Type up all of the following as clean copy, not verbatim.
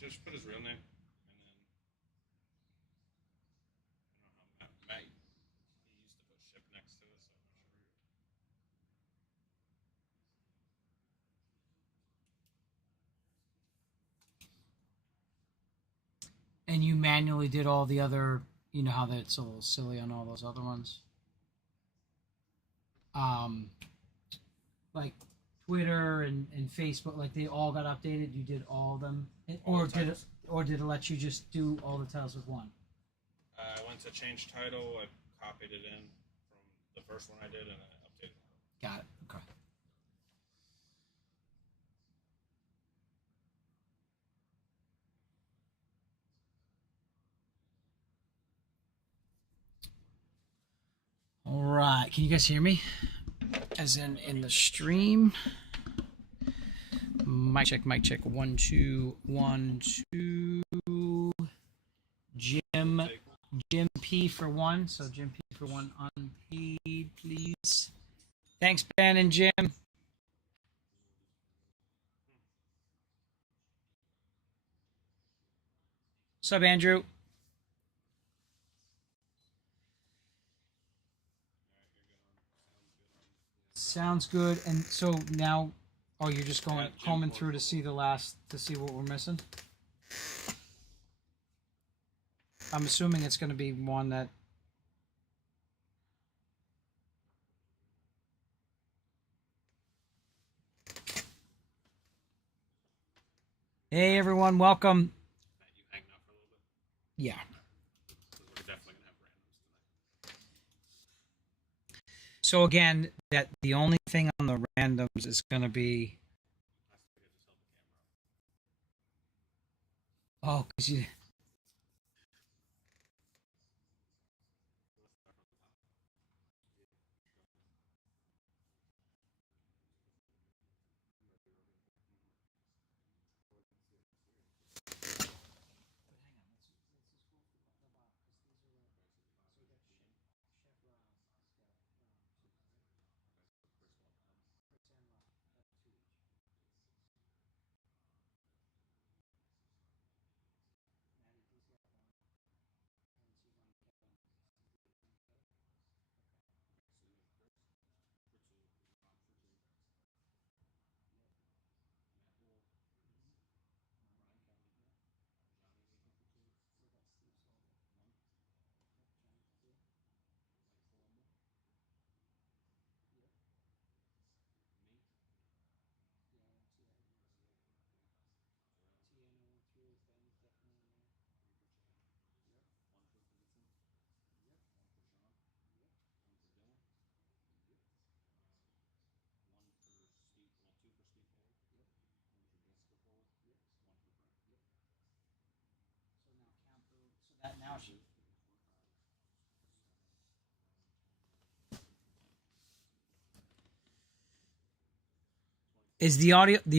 just put his real name, and then Matt. He used to put ship next to it, so I'm not sure. And you manually did all the other, you know how that's a little silly on all those other ones. Like Twitter and Facebook, like they all got updated. You did all of them, or did it let you just do all the titles with one? I went to change title. I copied it in from the first one I did, and I updated it. Got it. Okay. All right. Can you guys hear me? As in the stream. Mic check, mic check. 1, 2, 1, 2. Jim P for 1. So Jim P for 1 unpaid, please. Thanks, Ben and Jim. What's up, Andrew? Sounds good. And so now, oh, you're just going combing through to see what we're missing. I'm assuming it's going to be one that. Hey everyone, welcome. You hanging out for a little bit? Yeah. We're definitely gonna have randoms tonight. So again, that the only thing on the randoms is going to be. Oh, because you. That now should. Is the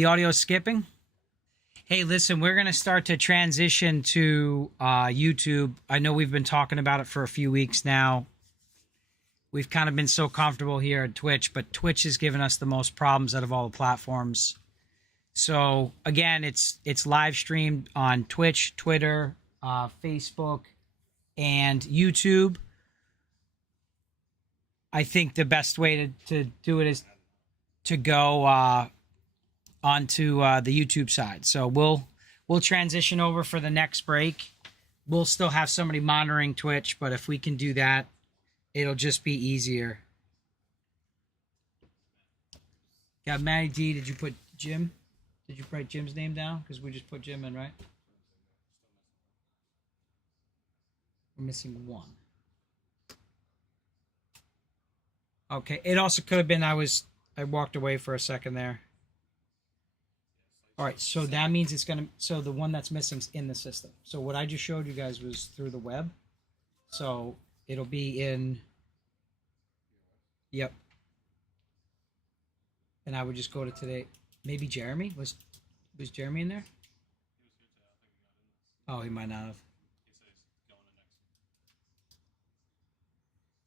audio skipping? Hey, listen, we're going to start to transition to YouTube. I know we've been talking about it for a few weeks now. We've kind of been so comfortable here at Twitch, but Twitch has given us the most problems out of all the platforms. So again, it's live streamed on Twitch, Twitter, Facebook, and YouTube. I think the best way to do it is to go onto the YouTube side. So we'll transition over for the next break. We'll still have somebody monitoring Twitch, but if we can do that, it'll just be easier. Yeah, Matty D, did you put Jim? Did you write Jim's name down? Because we just put Jim in, right? We're missing one. Okay, it also could have been I walked away for a second there. All right, so that means it's going to... So the one that's missing is in the system. So what I just showed you guys was through the web. So it'll be in... Yep. And I would just go to today. Maybe Jeremy? Was Jeremy in there? Oh, he might not have.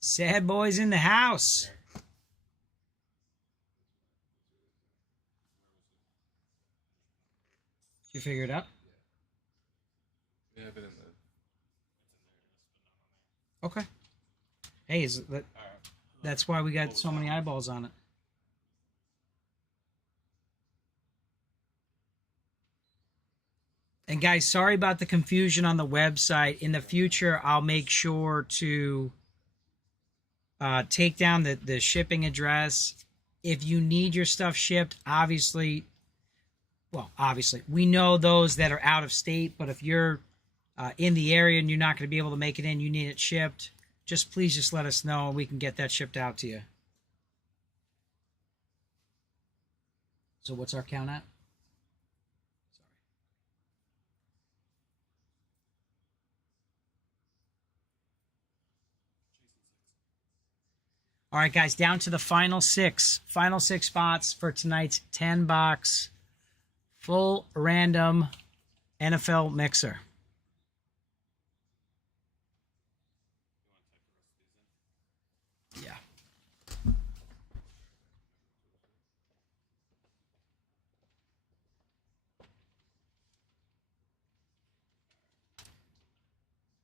Sad boys in the house. You figure it out? have it in the. Okay. Hey, that's why we got so many eyeballs on it. And guys, sorry about the confusion on the website. In the future, I'll make sure to take down the shipping address. If you need your stuff shipped, obviously, we know those that are out of state, but if you're in the area and you're not going to be able to make it in, you need it shipped, please just let us know and we can get that shipped out to you. So what's our count at? All right, guys, down to the final six spots for tonight's 10-box full random NFL mixer. Yeah.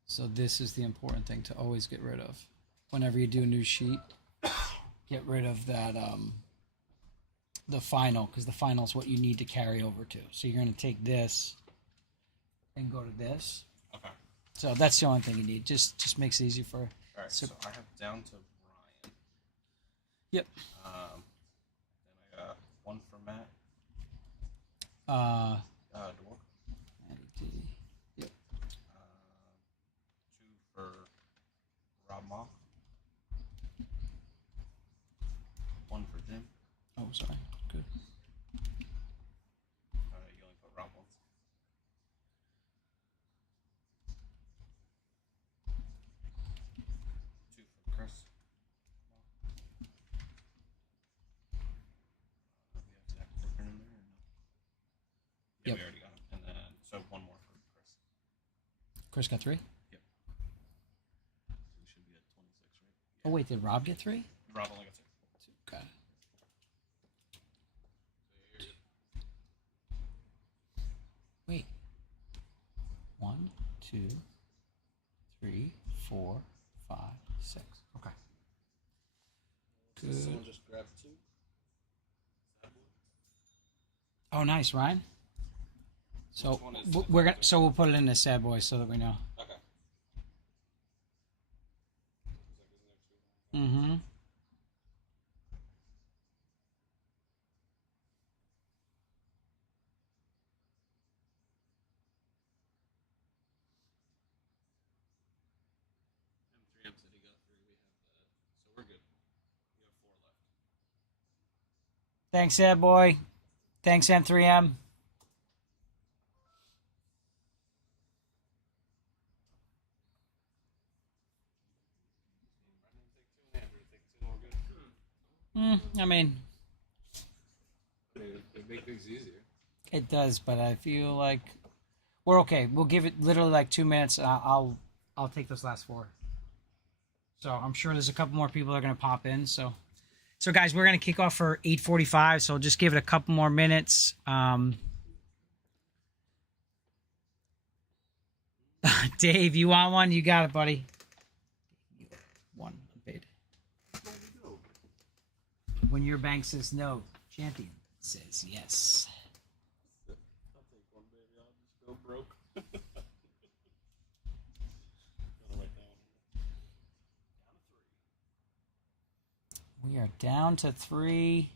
So this is the important thing to always get rid of. Whenever you do a new sheet, get rid of that the final, because the final is what you need to carry over to. So you're going to take this and go to this. Okay. So that's the only thing you need. Just makes it easy for. All right. So I have down to Ryan. Yep. Then I got one for Matt. Dork. Yep. Two for Rob Mock. One for Jim. Oh, sorry. Good. You only put Rob once. Two for Chris. We have Zach Porter in there. Or no? Yeah, Yep. we already got him. And then so one more for Chris. Chris got 3? Yep. So we should be at 26, right? Oh, wait, did Rob get 3? Rob only got 2. Okay. Wait. 1, 2, 3, 4, 5, 6. Okay. Good. Someone just grabbed 2. Oh, nice, Ryan. So Which one is we'll put it in the sad boy so that we know. Okay. Mm-hmm. M3M said he got 3. We have that. So we're good. We have 4 left. Thanks, sad boy. Thanks, N3M. I mean, It make things easier. it does, but I feel like we're okay. We'll give it literally like 2 minutes. I'll take those last 4. So I'm sure there's a couple more people that are going to pop in. So guys, we're going to kick off for 8:45. So just give it a couple more minutes. Dave, you want one? You got it, buddy. One unpaid. When your bank says no, champion says yes. I'll take one, baby. I'll just go broke. We are down to 3.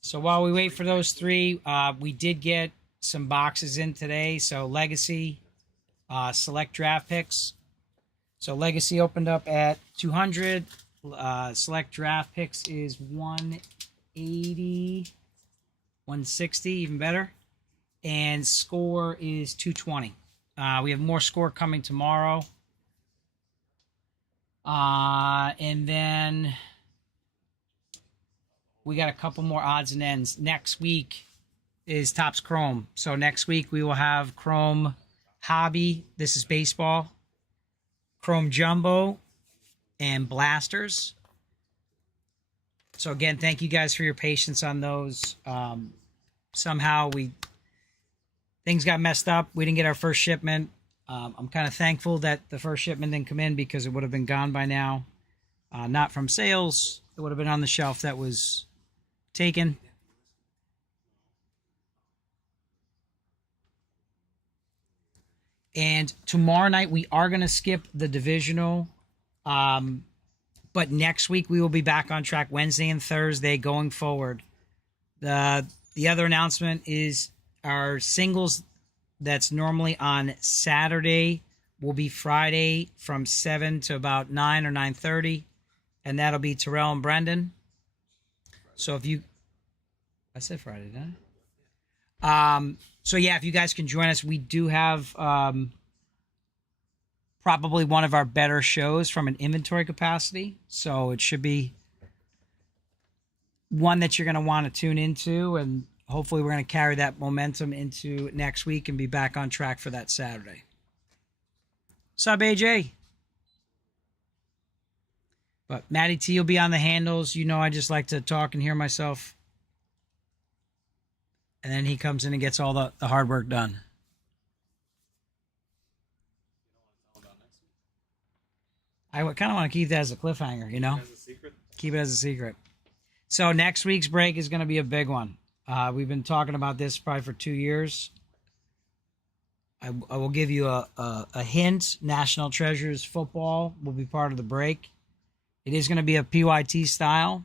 So while we wait for those 3, we did get some boxes in today. So Legacy, select draft picks. So Legacy opened up at 200. Select draft picks is 180, 160, even better. And score is 220. We have more score coming tomorrow. And then we got a couple more odds and ends. Next week is Topps Chrome. So next week we will have Chrome Hobby. This is baseball. Chrome Jumbo and Blasters. So again, thank you guys for your patience on those. Somehow we things got messed up. We didn't get our first shipment. I'm kind of thankful that the first shipment didn't come in because it would have been gone by now. Not from sales. It would have been on the shelf that was taken. And tomorrow night we are going to skip the divisional. But next week we will be back on track Wednesday and Thursday going forward. The other announcement is our singles that's normally on Saturday will be Friday from 7 to about 9 or 9:30. And that'll be Terrell and Brendan. So if you... I said Friday, didn't I? So yeah, if you guys can join us, we do have probably one of our better shows from an inventory capacity. So it should be one that you're going to want to tune into, and hopefully we're going to carry that momentum into next week and be back on track for that Saturday. What's up, AJ? But Matty T will be on the handles. You know, I just like to talk and hear myself. And then he comes in and gets all the hard work done. I kind of want to keep that as a cliffhanger, you know? As a secret? Keep it as a secret. So next week's break is going to be a big one. We've been talking about this probably for 2 years. I will give you a hint. National Treasures football will be part of the break. It is going to be a PYT style.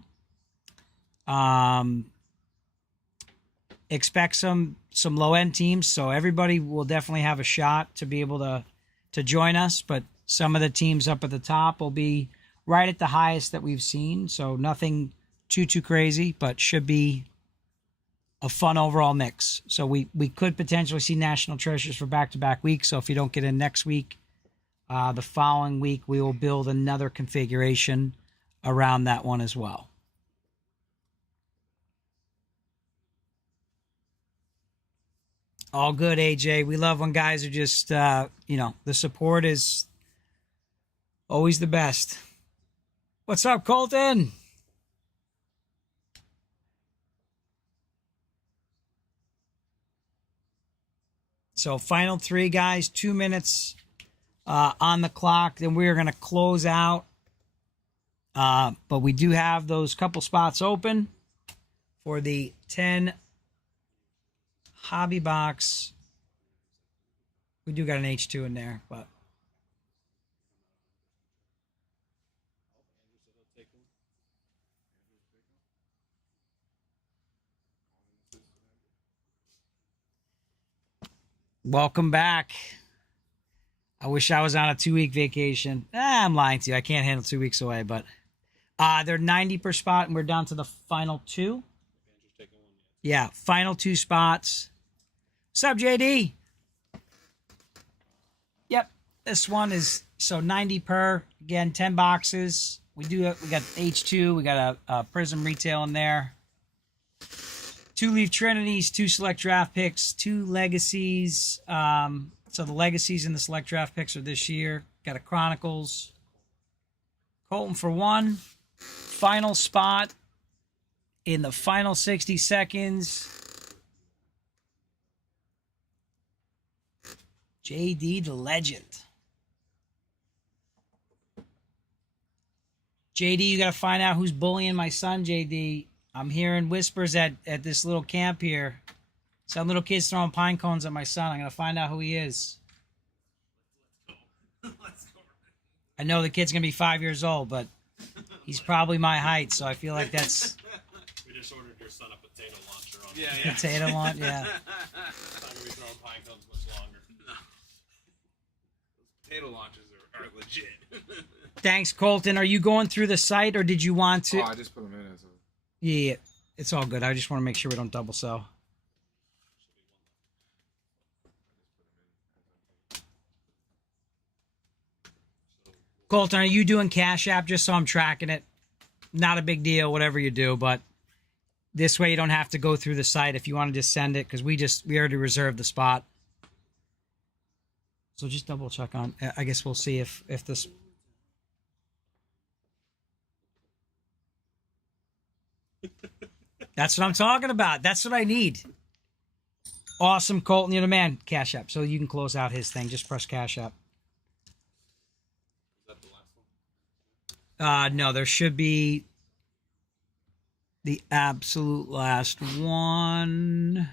Expect some low-end teams, so everybody will definitely have a shot to be able to join us, but some of the teams up at the top will be right at the highest that we've seen, so nothing too crazy, but should be a fun overall mix. So we could potentially see National Treasures for back-to-back weeks, so if you don't get in next week, the following week we will build another configuration around that one as well. All good, AJ. We love when guys are just, the support is always the best. What's up, Colton? So final 3, guys, 2 minutes on the clock. Then we're going to close out. But we do have those couple spots open for the 10 hobby box. We do got an H2 in there, but welcome back. I wish I was on a 2-week vacation. I'm lying to you. I can't handle 2 weeks away, but they're 90 per spot, and we're down to the final 2. Yeah, final 2 spots. What's up, JD? Yep, this one is so 90 per. Again, 10 boxes. We got H2. We got a Prism retail in there. 2 Leaf Trinities, 2 select draft picks, 2 legacies. So the legacies and the select draft picks are this year. Got a Chronicles. Colton for 1. Final spot in the final 60 seconds. JD the legend. JD, you got to find out who's bullying my son, JD. I'm hearing whispers at this little camp here. Some little kids throwing pine cones at my son. I'm going to find out who he is. I know the kid's going to be 5 years old, but he's probably my height, so I feel like that's... We just ordered your son a potato launcher on Potato launch, yeah. It's not going to be throwing pine cones much longer. No. Those potato launchers are legit. Thanks, Colton. Are you going through the site, or did you want to... Oh, I just put them in. So. Yeah, it's all good. I just want to make sure we don't double sell. Colton, are you doing Cash App just so I'm tracking it? Not a big deal, whatever you do, but this way you don't have to go through the site if you want to just send it, because we already reserved the spot. So just double check on. I guess we'll see if this. That's what I'm talking about. That's what I need. Awesome, Colton. You're the man. Cash App. So you can close out his thing. Just press Cash App. Is that the last one? No, there should be the absolute last one.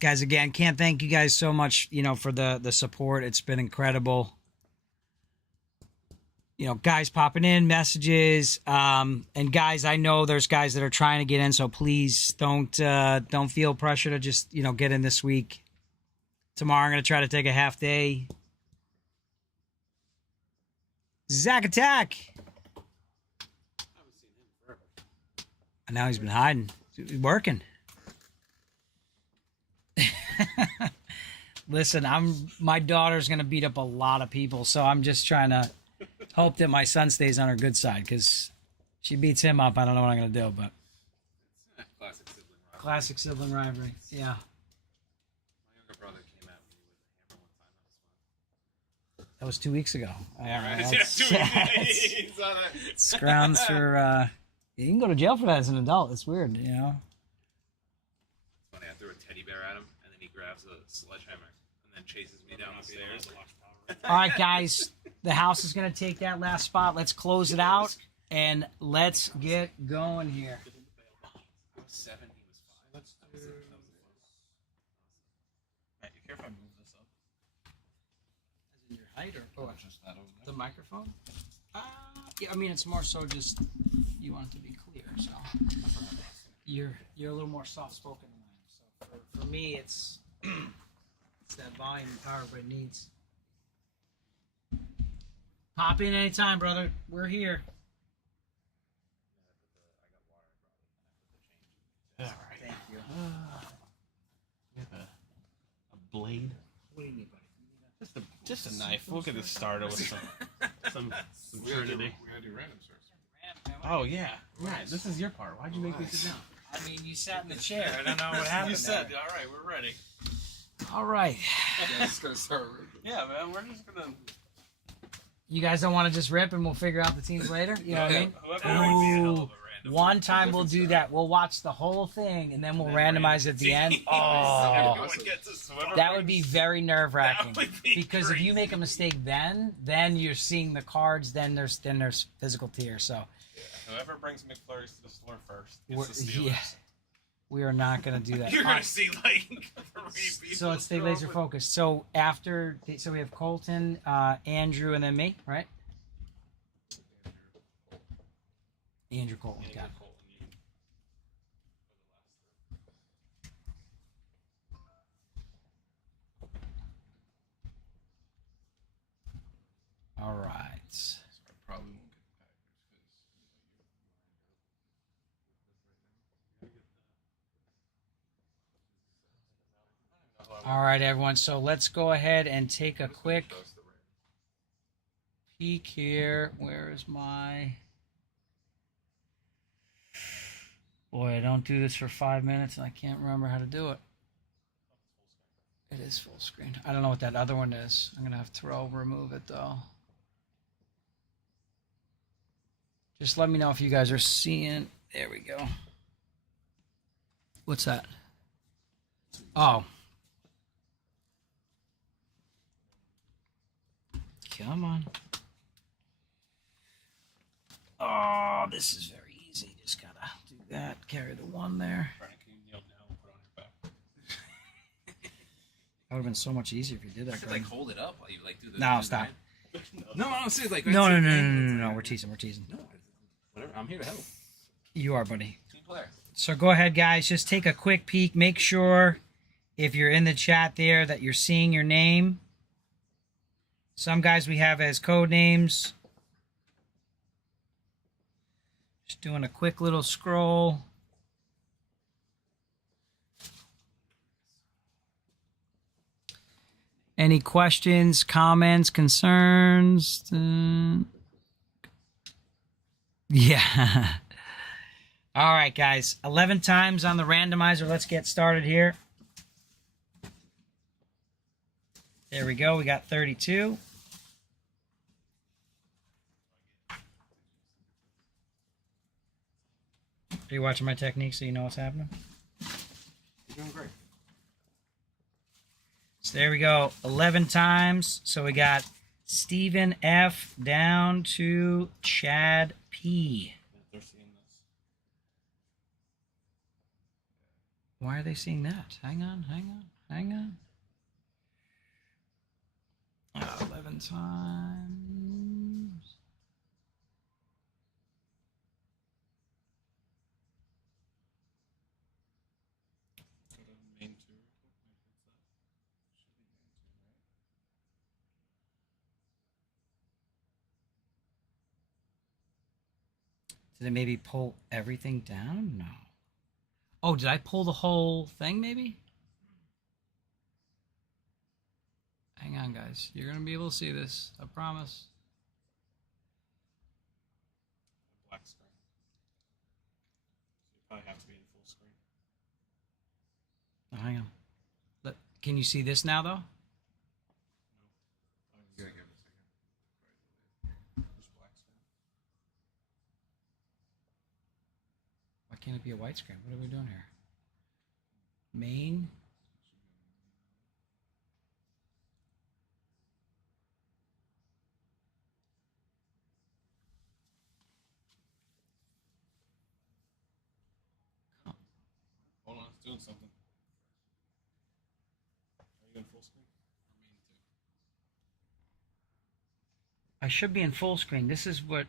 Guys, again, can't thank you guys so much, for the support. It's been incredible. Guys popping in, messages, and guys, I know there's guys that are trying to get in, so please don't feel pressure to just, get in this week. Tomorrow I'm going to try to take a half day. Zack Attack. I haven't seen him forever. And now he's been hiding. He's working. Listen, my daughter's going to beat up a lot of people, so I'm just trying to hope that my son stays on her good side, because she beats him up. I don't know what I'm going to do, but Classic sibling rivalry. classic sibling rivalry. Yeah. My younger brother came at me with a hammer one time. That was 2 weeks ago. That was That's- fun. He saw that. it's grounds for you can go to jail for that as an adult. It's weird, It's funny. I threw a teddy bear at him, and then he grabs a sledgehammer and then chases me down the stairs. All right, guys, the house is going to take that last spot. Let's close it out and let's get going here. I was 7, he was 5. That was Matt, you care if I move this up? Is it your height or Just that over there. the microphone? Yeah, I mean, it's more so just you want it to be clear. So you're a little more soft spoken than I am. So for me, it's it's that volume and power it needs. Pop in anytime, brother. We're here. All right. Thank you. We have a blade. What do you need, buddy? Just a knife. We'll get it started with some We gotta do Trinity. random search. Oh yeah. Right. This is your part. Why'd you make me sit down? I mean, you sat in the chair. I don't know what happened. You said, there. all right, we're ready. All right. Yeah, it's gonna start. Yeah, man. We're just gonna. You guys don't want to just rip and we'll figure out the teams later? You know what I mean? Whoever brings me a hell of Ooh, a random. one time we'll do that. We'll watch the whole thing and then we'll randomize at the end. Oh, Everyone gets whoever that would be brings- very nerve wracking. That would be Because if you make a crazy. mistake, then you're seeing the cards. Then there's physical tier. So Whoever brings McFlurries to the store first We're- gets the Steelers. yeah. we are not going to do that. You're All gonna right. see like 3 people. So let's stay show laser up with- focused. So we have Colton, Andrew, and then me, right? Andrew Colton. Yeah, Got it. Colton, you- All right. So I probably won't get the Packers All right, everyone. So let's go ahead and take a quick because the Rams. peek here. Where is my... Boy, I don't do this for 5 minutes and I can't remember how to do it. It is full screen. I don't know what that other one is. I'm going to have to remove it though. Just let me know if you guys are seeing. There we go. What's that? Oh. Come on. Oh, this is very easy. Just gotta do that. Carry the one there. Brandon, can you kneel down and put on your back? That would have been so much easier if you did I that. could like hold it up while you like do the. No, do stop. that. No, I'm serious. Like No, that's no, it. no, no, no, no, no. We're teasing. We're teasing. No, whatever. I'm here to help. You are, buddy. Team player. So go ahead, guys. Just take a quick peek. Make sure if you're in the chat there that you're seeing your name. Some guys we have as code names. Just doing a quick little scroll. Any questions, comments, concerns? Yeah. All right, guys. 11 times on the randomizer. Let's get started here. There we go. We got 32. Are you watching my technique so you know what's happening? You're doing great. So there we go. 11 times. So we got Stephen F down to Chad P. They're seeing this. Why are they seeing that? Hang on. 11 times. Go to main 2 real quick. Should be main 2, right? Did it maybe pull everything down? No. Oh, did I pull the whole thing maybe? Hang on, guys. You're going to be able to see this. I promise. Black screen. So you probably have to be in full screen. Oh, hang on. Can you see this now, though? You gotta give it a second. Just black screen. Why can't it be a white screen? What are we doing here? Main. Hold on, it's doing something. Are you in full screen? I should be in full screen. This is what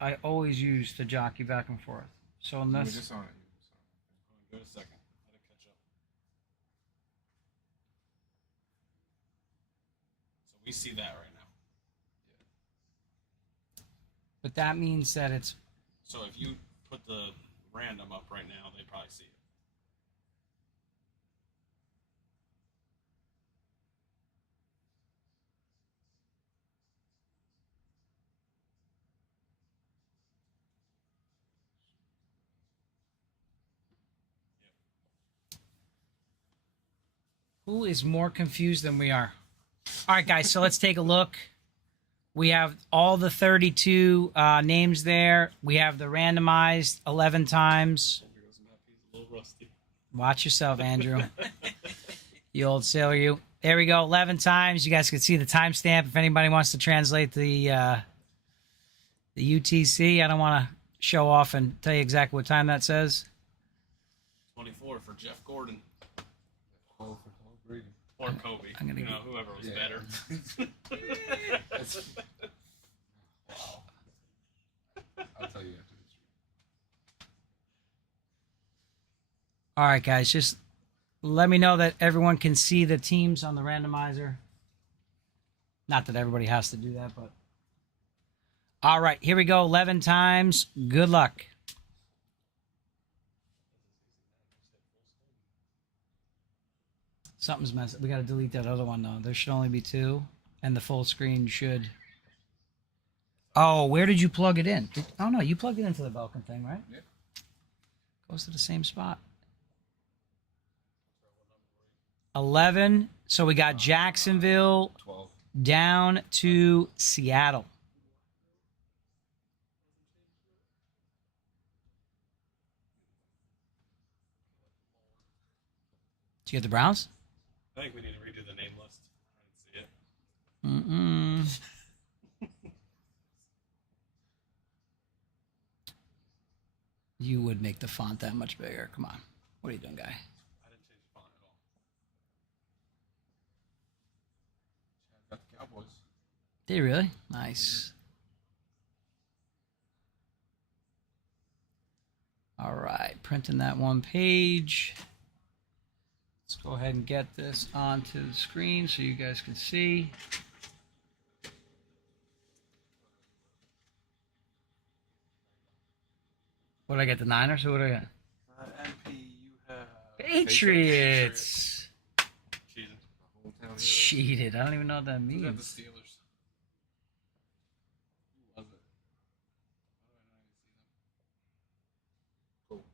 I always use to jockey back and forth. So You were unless just on it. Give it a second. Let it catch up. So we see that right now. but that means that it's So if you put the random up right now, they probably see it. who is more confused than we are. All right, guys, so let's take a look. We have all the 32 names there. We have the randomized 11 times. Here goes Matt. He's a little rusty. Watch yourself, Andrew. You old sailor, you. There we go, 11 times. You guys can see the timestamp if anybody wants to translate the UTC. I don't want to show off and tell you exactly what time that says. 24 for Jeff Gordon. Oh, for Brady. Or Kobe. I'm gonna whoever was Yeah. better. Wow. I'll tell you after this. All right, guys, just let me know that everyone can see the teams on the randomizer. Not that everybody has to do that, but. All right, here we go. 11 times. Good luck. Something's messed. We got to delete that other one, though. There should only be 2, and the full screen should. Oh, where did you plug it in? Oh, no, you plugged it into the Belkin thing, right? Yeah. Goes to the same spot. 11. So we got Jacksonville 12. down to Seattle. Did you get the Browns? I think we need to redo the name list. I didn't see it. Mm-mm. You would make the font that much bigger. Come on. What are you doing, guy? I didn't change the font at all. Got the Cowboys. Did you really? Nice. All right. Printing that one page. Let's go ahead and get this onto the screen so you guys can see. What did I get? The Niners or what did I get? MP, you have Patriots. cheated. Hometown heroes. Cheated. I don't even know what that Who got the means. Steelers? Who was it? How do I not even see them? Cool.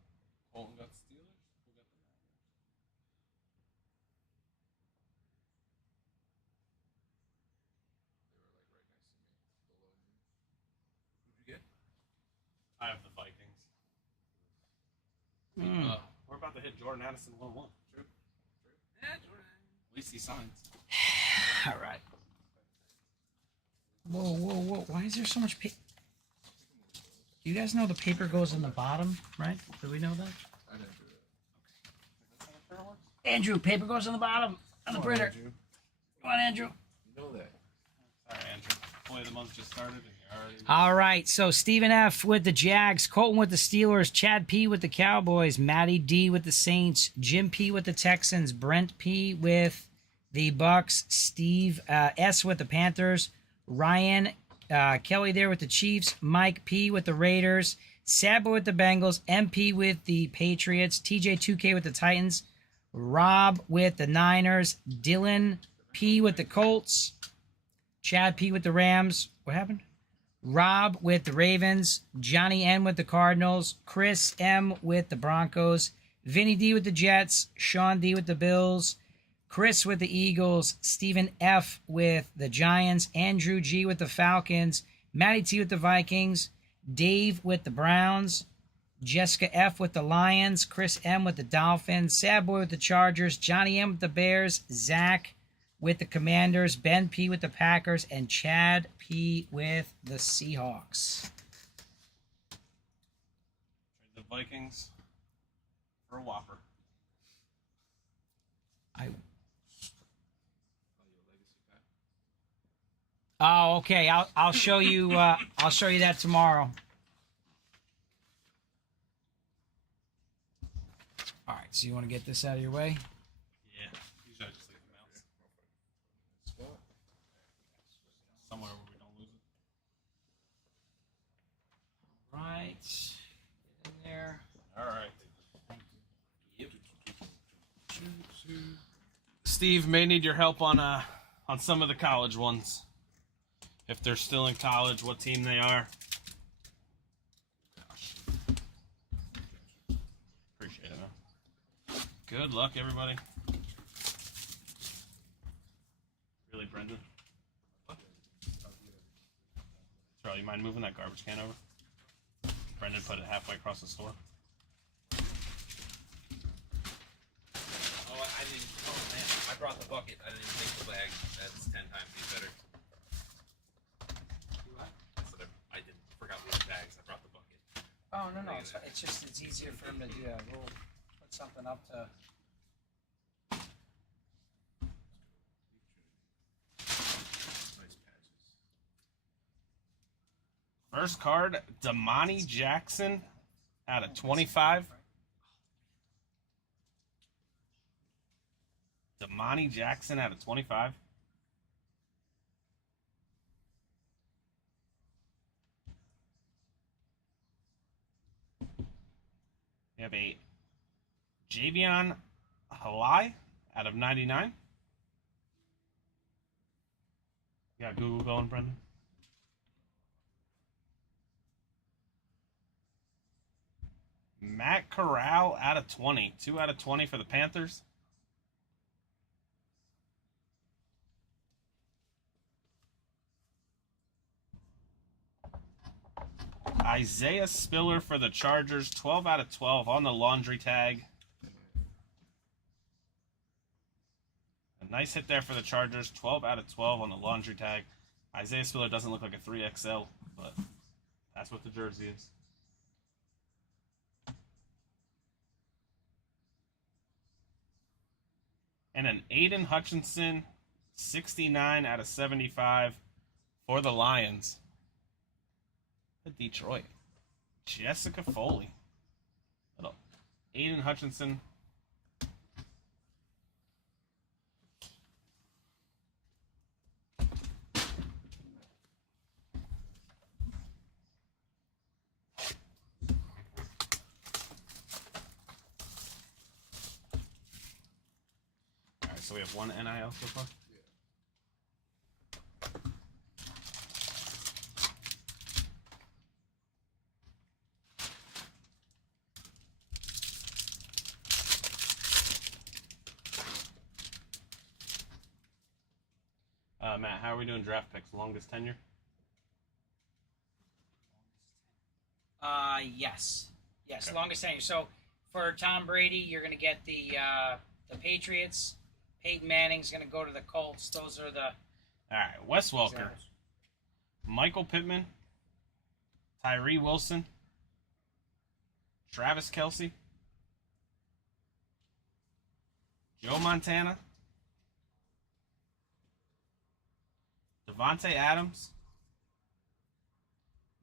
Colton got the Steelers? Who got the Niners? They were like right next to me. Below me. Who'd you get? I have the Vikings. We're about to hit Jordan Addison 1-1. True. Yeah, Jordan. At least he signs. All right. Whoa, whoa, whoa. Why is there so much paper? Do you guys know the paper goes in the bottom, right? Do we know that? I didn't do it. Andrew, paper goes in the bottom on the printer. Andrew. Come on, Andrew. You know that. Sorry, Andrew. Boy, the month just started and you already. All right. So Stephen F. with the Jags, Colton with the Steelers, Chad P. with the Cowboys, Matty D. with the Saints, Jim P. with the Texans, Brent P. with the Bucks, Steve S. with the Panthers, Ryan Kelly there with the Chiefs, Mike P. with the Raiders, Sabo with the Bengals, MP with the Patriots, TJ2K with the Titans, Rob with the Niners, Dylan P. with the Colts, Chad P. with the Rams. What happened? Rob with the Ravens, Johnny N. with the Cardinals, Chris M. with the Broncos, Vinny D. with the Jets, Sean D. with the Bills, Chris with the Eagles, Stephen F. with the Giants, Andrew G. with the Falcons, Matty T. with the Vikings, Dave with the Browns, Jessica F. with the Lions, Chris M. with the Dolphins, Sad Boy with the Chargers, Johnny M. with the Bears, Zach with the Commanders, Ben P. with the Packers, and Chad P. with the Seahawks. Trade the Vikings for a Whopper. Oh, okay. I'll show you. I'll show you that tomorrow. All right. So you want to get this out of your way? Yeah. Usually I just leave the mouse somewhere where we don't lose it. Right. Get in there. All right. Steve may need your help on some of the college ones. If they're still in college, what team they are. Appreciate it, man. Good luck, everybody. Really, Brendan? Charlie, you mind moving that garbage can over? Brendan put it halfway across the store. Oh, I didn't. Oh man, I brought the bucket. I didn't even take the bag. That's 10 times better. I didn't. Forgot we had bags. I brought the bucket. Oh no, it's just it's easier for him to do that. We'll put something up to. Nice patches. First card, Damani Jackson out of 25. Damani Jackson out of 25. We have a Javion Halai out of 99. You got Google going, Brendan? Matt Corral out of 20. 2 out of 20 for the Panthers. Isaiah Spiller for the Chargers. 12 out of 12 on the laundry tag. A nice hit there for the Chargers. 12 out of 12 on the laundry tag. Isaiah Spiller doesn't look like a 3XL, but that's what the jersey is. And an Aiden Hutchinson, 69 out of 75 for the Lions. The Detroit. Jessica Foley. Little Aiden Hutchinson. Alright, so we have one NIL so far? Matt, how are we doing draft picks? Longest tenure? Yes. Yes, Okay. longest tenure. So for Tom Brady, you're going to get the Patriots. Peyton Manning's going to go to the Colts. Those are the All right, Wes Welker, examples. Michael Pittman, Tyree Wilson, Travis Kelce, Joe Montana, Devontae Adams,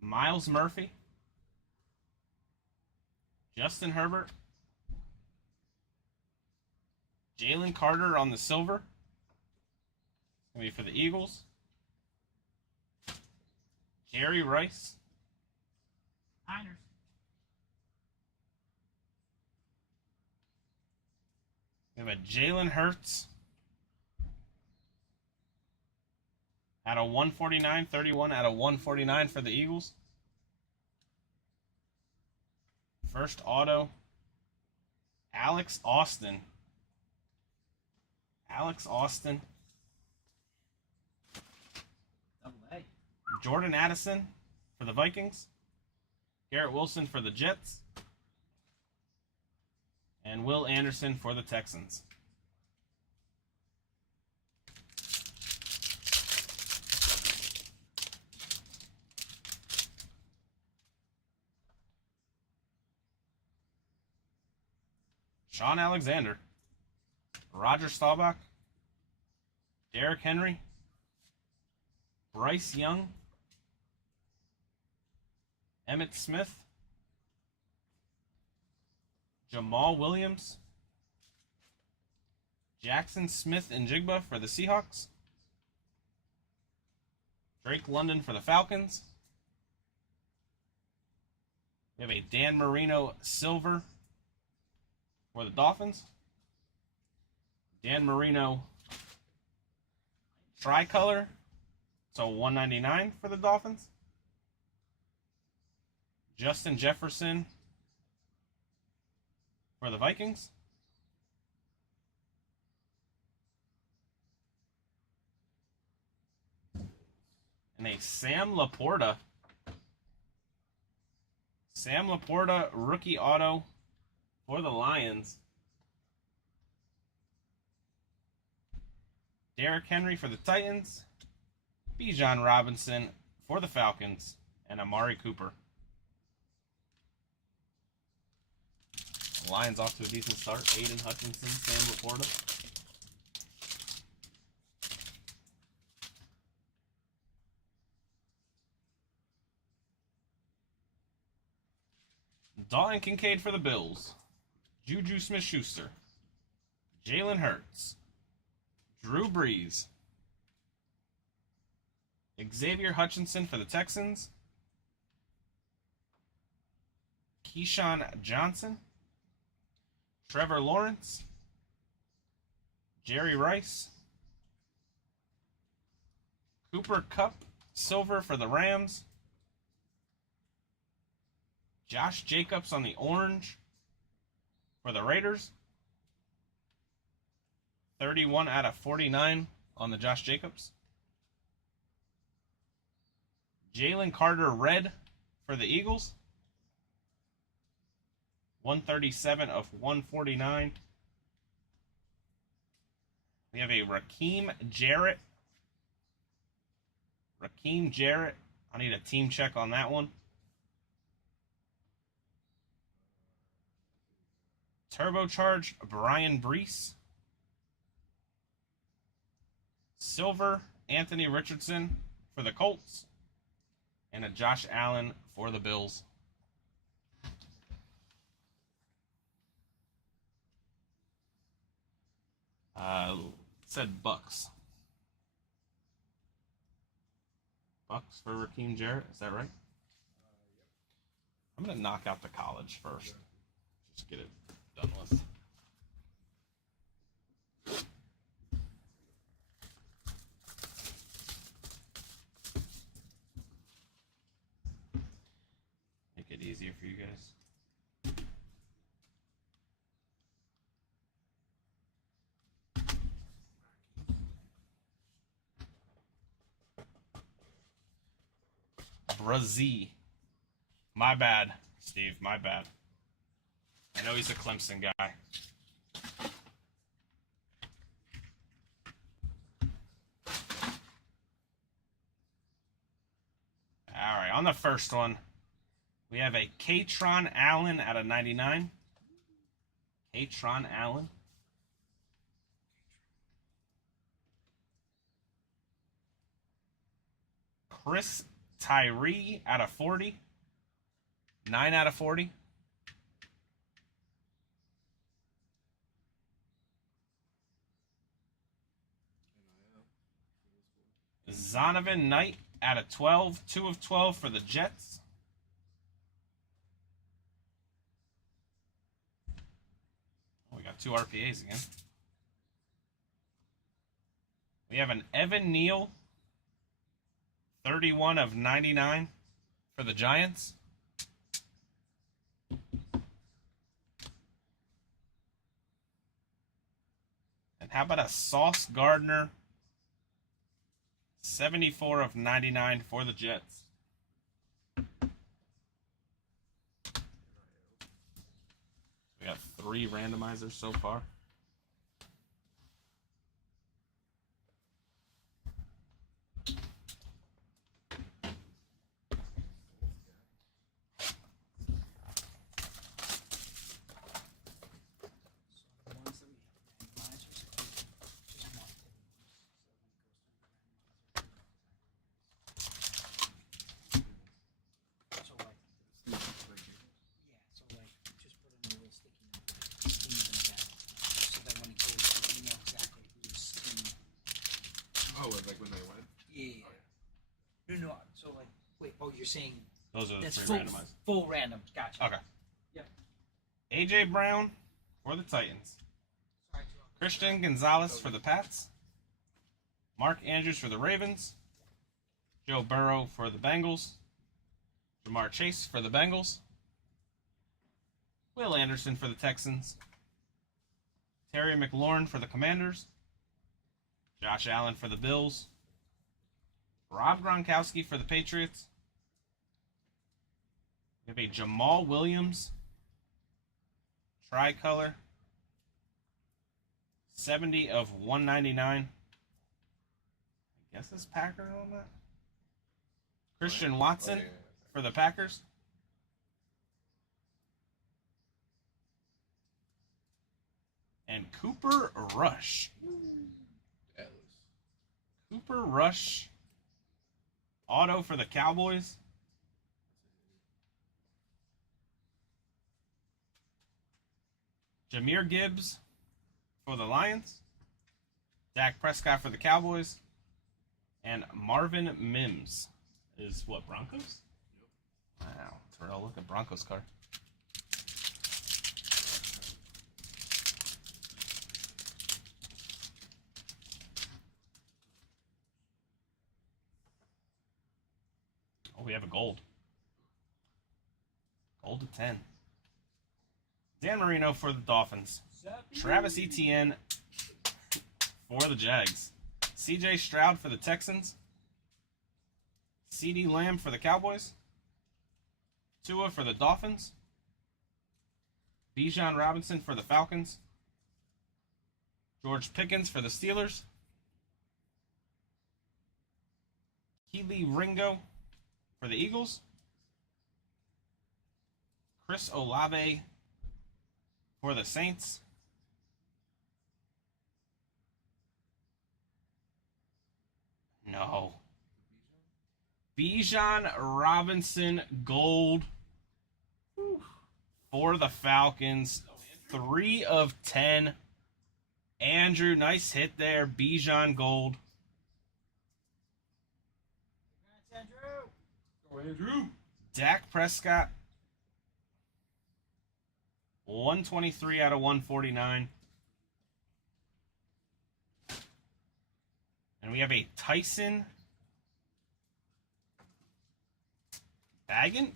Miles Murphy, Justin Herbert, Jalen Carter on the silver. Gonna be for the Eagles. Jerry Rice. Niners. We have a Jalen Hurts out of 149, 31 out of 149 for the Eagles. First auto, Alex Austin. Alex Austin. Double A. Jordan Addison for the Vikings. Garrett Wilson for the Jets. And Will Anderson for the Texans. Sean Alexander, Roger Staubach, Derrick Henry, Bryce Young, Emmitt Smith, Jamal Williams, Jackson Smith and Jigba for the Seahawks, Drake London for the Falcons. We have a Dan Marino silver for the Dolphins. Dan Marino tricolor, so 199 for the Dolphins. Justin Jefferson for the Vikings. And a Sam Laporta. Sam Laporta rookie auto for the Lions. Derrick Henry for the Titans. Bijan Robinson for the Falcons. And Amari Cooper. Lions off to a decent start. Aiden Hutchinson, Sam Laporta. Dalton Kincaid for the Bills. Juju Smith-Schuster. Jalen Hurts. Drew Brees. Xavier Hutchinson for the Texans. Keyshawn Johnson. Trevor Lawrence. Jerry Rice. Cooper Kupp, silver for the Rams. Josh Jacobs on the orange for the Raiders. 31 out of 49 on the Josh Jacobs. Jalen Carter red for the Eagles. 137 of 149. We have a Raheem Jarrett. Raheem Jarrett. I need a team check on that one. Turbocharged Brian Brees. Silver Anthony Richardson for the Colts. And a Josh Allen for the Bills. Said Bucks. Bucks for Raheem Jarrett, is that right? I'm going to knock out the college first. Just get it done with. Make it easier for you guys. Brazil. My bad, Steve. My bad. I know he's a Clemson guy. All right, on the first one, we have a Katron Allen out of 99. Katron Allen. Chris Tyree out of 40. 9 out of 40. Zonovan Knight out of 12. 2 of 12 for the Jets. Oh, we got 2 RPAs again. We have an Evan Neal. 31 of 99 for the Giants. And how about a Sauce Gardner? 74 of 99 for the Jets. We got 3 randomizers so far. Oh, like when they went? Yeah. No. So like, wait. Oh, you're saying Those are the that's 3 full, randomized. full random. Gotcha. Okay. Yep. A.J. Brown for the Titans. Christian Gonzalez for the Pats. Mark Andrews for the Ravens. Joe Burrow for the Bengals. Jamar Chase for the Bengals. Will Anderson for the Texans. Terry McLaurin for the Commanders. Josh Allen for the Bills. Rob Gronkowski for the Patriots. We have a Jamal Williams tricolor. 70 of 199. I guess it's Packer on that. Christian Watson for the Packers. And Cooper Rush. Cooper Rush. Auto for the Cowboys. Jahmyr Gibbs for the Lions. Dak Prescott for the Cowboys. And Marvin Mims is what, Broncos? Wow, Terrell, look at Broncos card. Oh, we have a gold. Gold to 10. Dan Marino for the Dolphins. Travis Etienne for the Jags. CJ Stroud for the Texans. CeeDee Lamb for the Cowboys. Tua for the Dolphins. Bijan Robinson for the Falcons. George Pickens for the Steelers. Keely Ringo for the Eagles. Chris Olave for the Saints. No. Bijan Robinson gold for the Falcons. 3 of 10. Andrew, nice hit there. Bijan gold. Go Andrew. Dak Prescott. 123 out of 149. And we have a Tyson Baggin?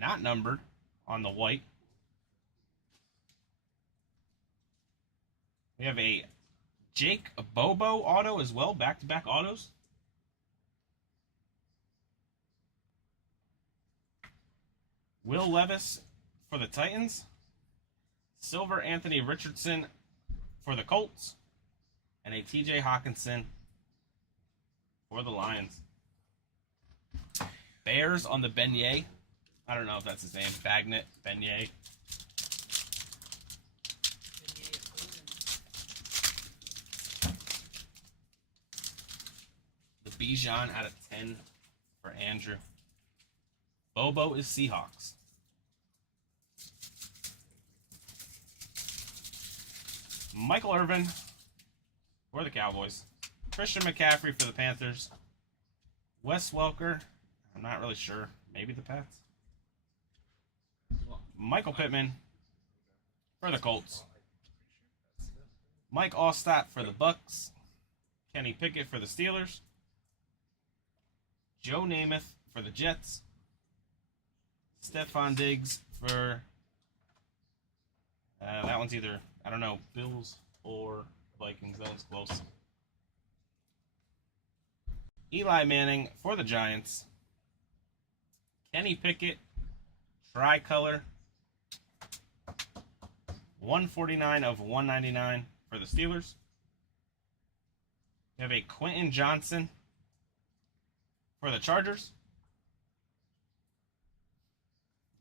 Not numbered on the white. We have a Jake Bobo auto as well, back-to-back autos. Will Levis for the Titans. Silver Anthony Richardson for the Colts. And a TJ Hawkinson for the Lions. Bears on the Beignet. I don't know if that's his name. Bagnet, Beignet. The Bijan out of 10 for Andrew. Bobo is Seahawks. Michael Irvin for the Cowboys. Christian McCaffrey for the Panthers. Wes Welker, I'm not really sure. Maybe the Pats. Michael Pittman for the Colts. Mike Allstott for the Bucks. Kenny Pickett for the Steelers. Joe Namath for the Jets. Stephon Diggs for that one's either, I don't know, Bills or Vikings. That one's close. Eli Manning for the Giants. Kenny Pickett, tricolor. 149 of 199 for the Steelers. We have a Quentin Johnson for the Chargers.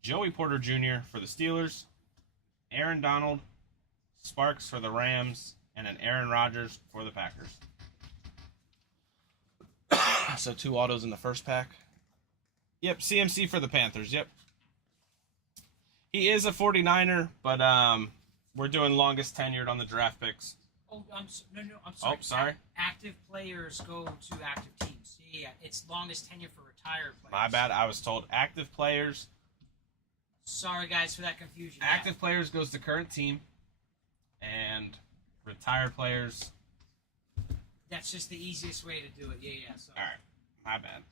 Joey Porter Jr. for the Steelers. Aaron Donald, Sparks for the Rams, and an Aaron Rodgers for the Packers. So 2 autos in the first pack. Yep, CMC for the Panthers. Yep. He is a 49er, but we're doing longest tenured on the draft picks. Oh, I'm sorry. Oh, sorry. Active players go to active teams. Yeah, it's longest tenure for retired players. My bad. I was told active players. Sorry, guys, for that confusion. Active players goes to current team, and retired players. That's just the easiest way to do it. Yeah. So. All right, my bad.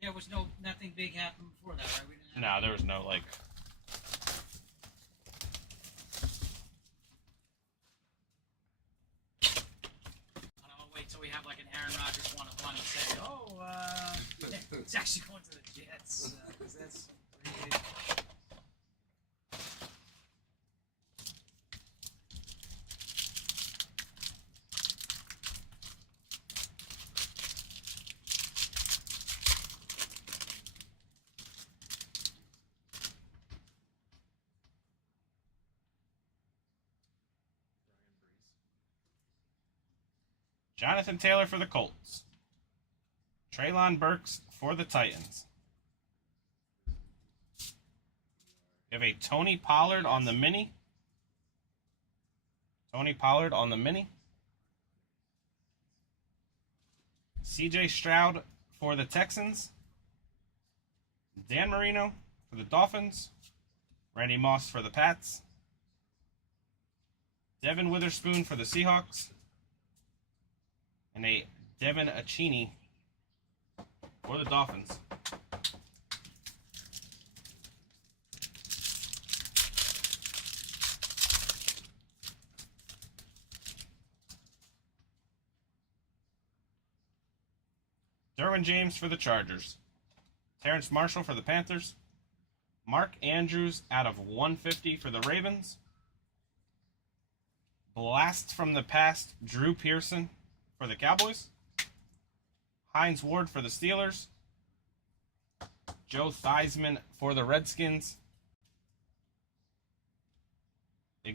There was nothing big happened before that, right? We didn't No, there was no like. I don't know. Wait till we have like an Aaron Rodgers 1-1 and say, it's actually going to the Jets because that's pretty. Jonathan Taylor for the Colts. Treylon Burks for the Titans. We have a Tony Pollard on the mini. CJ Stroud for the Texans. Dan Marino for the Dolphins. Randy Moss for the Pats. Devin Witherspoon for the Seahawks. And a Devin Achini for the Dolphins. Derwin James for the Chargers. Terrence Marshall for the Panthers. Mark Andrews out of 150 for the Ravens. Blast from the past, Drew Pearson for the Cowboys. Hines Ward for the Steelers. Joe Theismann for the Redskins.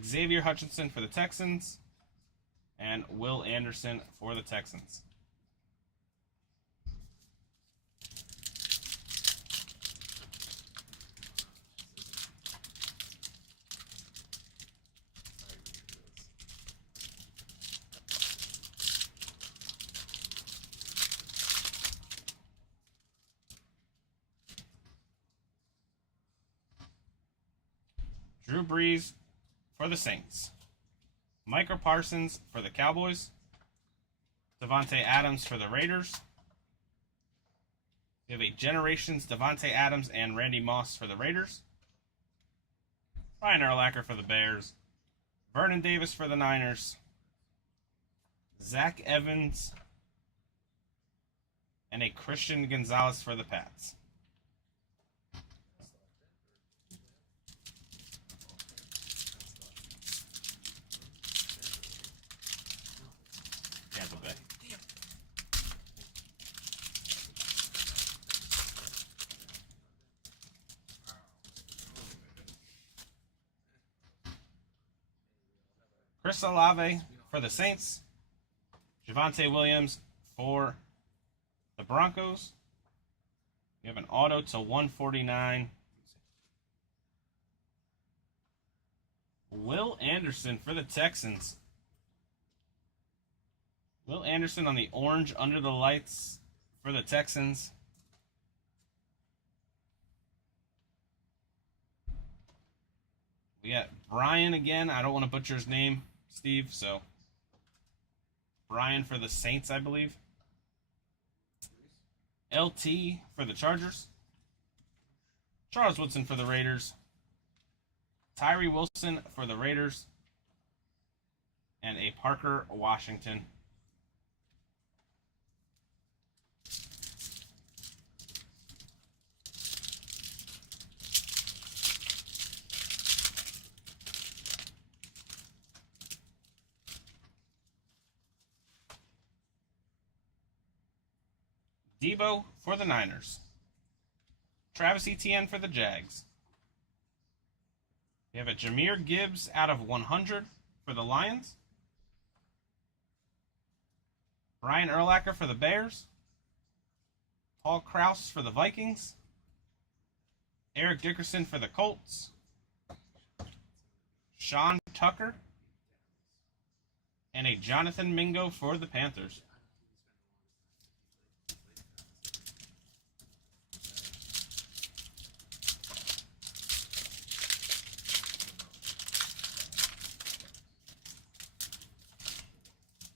Xavier Hutchinson for the Texans. And Will Anderson for the Texans. Drew Brees for the Saints. Micah Parsons for the Cowboys. Devontae Adams for the Raiders. We have a Generations Devontae Adams and Randy Moss for the Raiders. Ryan Urlacher for the Bears. Vernon Davis for the Niners. Zach Evans and a Christian Gonzalez for the Pats. Chris Olave for the Saints. Javonte Williams for the Broncos. We have an auto to 149. Will Anderson for the Texans. Will Anderson on the orange under the lights for the Texans. We got Brian again. I don't want to butcher his name, Steve, so Brian for the Saints, I believe. LT for the Chargers. Charles Woodson for the Raiders. Tyree Wilson for the Raiders. And a Parker Washington. Debo for the Niners. Travis Etienne for the Jags. We have a Jahmyr Gibbs out of 100 for the Lions. Brian Urlacher for the Bears. Paul Krause for the Vikings. Eric Dickerson for the Colts. Sean Tucker. And a Jonathan Mingo for the Panthers.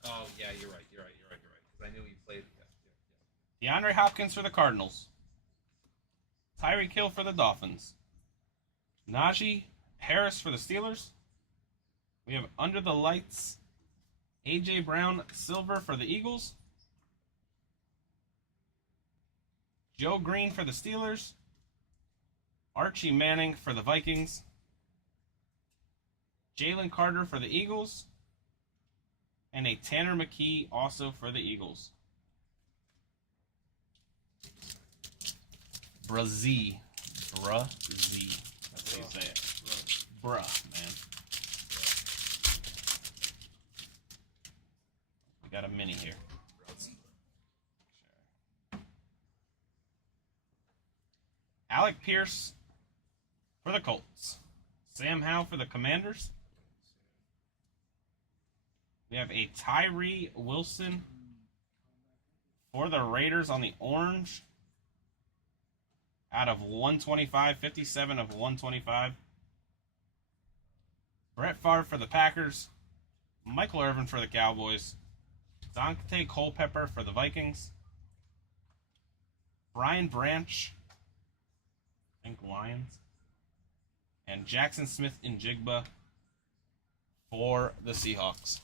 Oh, yeah, you're right. Because I knew he played. DeAndre Hopkins for the Cardinals. Tyreek Hill for the Dolphins. Najee Harris for the Steelers. We have Under the Lights A.J. Brown Silver for the Eagles. Joe Green for the Steelers. Archie Manning for the Vikings. Jalen Carter for the Eagles. And a Tanner McKee also for the Eagles. Brazee. Brazee. That's how you say it. Bruh, man. We got a mini here. Alec Pierce for the Colts. Sam Howell for the Commanders. We have a Tyree Wilson for the Raiders on the orange. Out of 125, 57 of 125. Brett Favre for the Packers. Michael Irvin for the Cowboys. Dante Culpepper for the Vikings. Brian Branch, I think Lions. And Jackson Smith and Jigba for the Seahawks.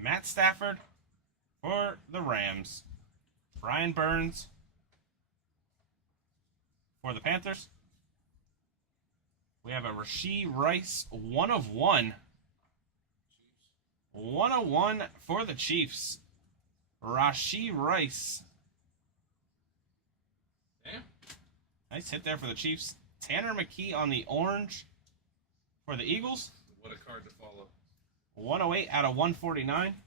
Matt Stafford for the Rams. Brian Burns for the Panthers. We have a Rashee Rice 1/1. 1/1 for the Chiefs. Rashee Rice. Damn. Nice hit there for the Chiefs. Tanner McKee on the orange for the Eagles. What a card to follow. 108 out of 149.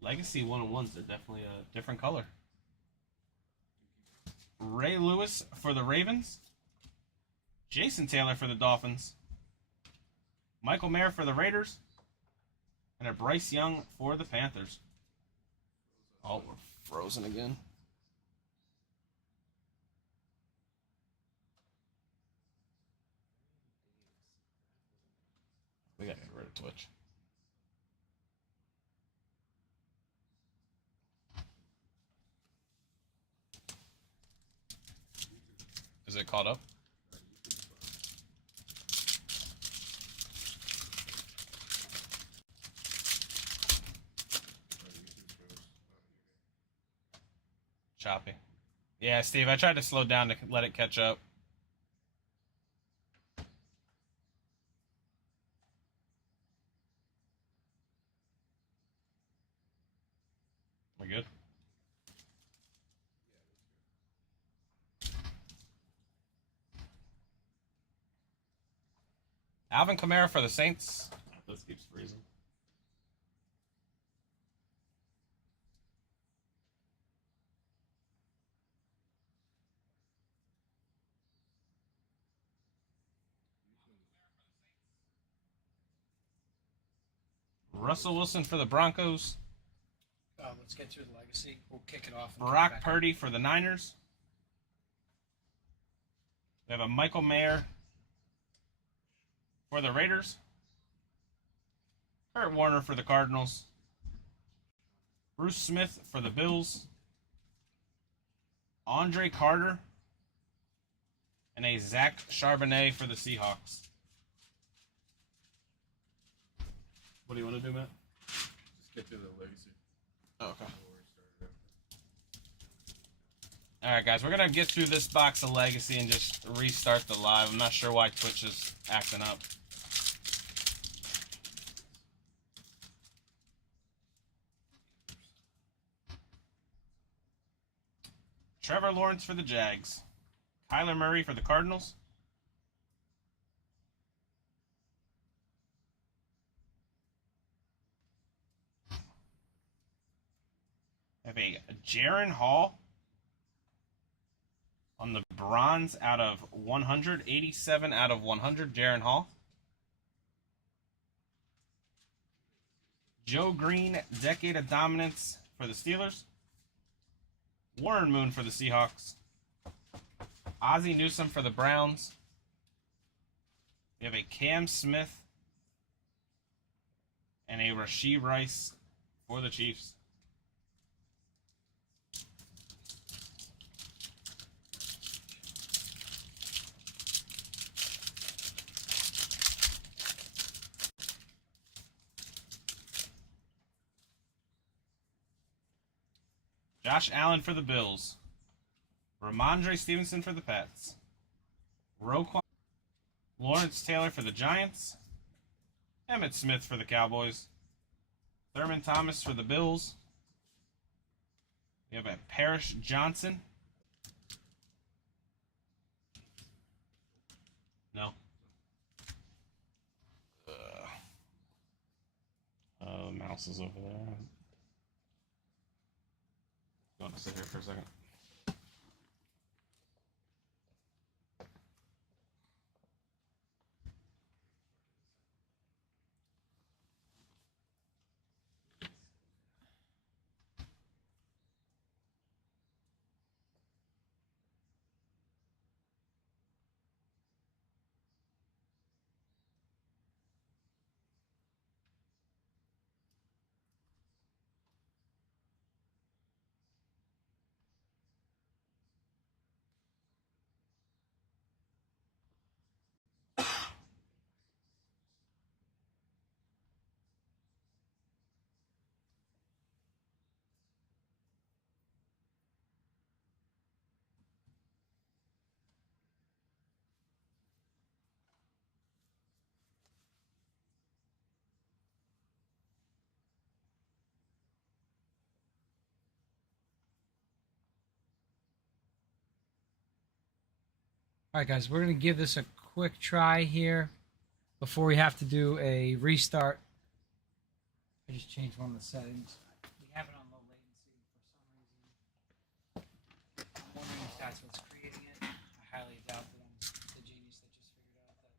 Legacy 1/1s are definitely a different color. Ray Lewis for the Ravens. Jason Taylor for the Dolphins. Michael Mayer for the Raiders. And a Bryce Young for the Panthers. Oh, we're frozen again. We gotta get rid of Twitch. Is it caught up? Choppy. Yeah, Steve, I tried to slow down to let it catch up. Alvin Kamara for the Saints. This keeps freezing. Russell Wilson for the Broncos. Let's get through the legacy. We'll kick it off. Brock Purdy for the Niners. We have a Michael Mayer for the Raiders. Kurt Warner for the Cardinals. Bruce Smith for the Bills. Andre Carter. And a Zach Charbonnet for the Seahawks. What do you want to do, Matt? Just get through the legacy. Oh, okay. Alright, guys, we're going to get through this box of Legacy and just restart the live. I'm not sure why Twitch is acting up. Trevor Lawrence for the Jags. Kyler Murray for the Cardinals. I have a Jaron Hall on the bronze out of 100. 87 out of 100, Jaron Hall. Joe Green, Decade of Dominance for the Steelers. Warren Moon for the Seahawks. Ozzie Newsome for the Browns. We have a Cam Smith and a Rashee Rice for the Chiefs. Josh Allen for the Bills. Ramondre Stevenson for the Pats. Roquan. Lawrence Taylor for the Giants. Emmitt Smith for the Cowboys. Thurman Thomas for the Bills. We have a Parrish Johnson. No. Mouse is over there. Going to sit here for a second. All right, guys, we're going to give this a quick try here before we have to do a restart. I just changed one of the settings. We have it on low latency for some reason. I'm wondering if that's what's creating it. I highly doubt that I'm the genius that just figured out that.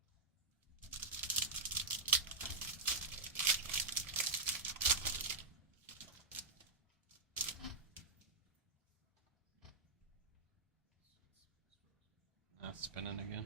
That's spinning again.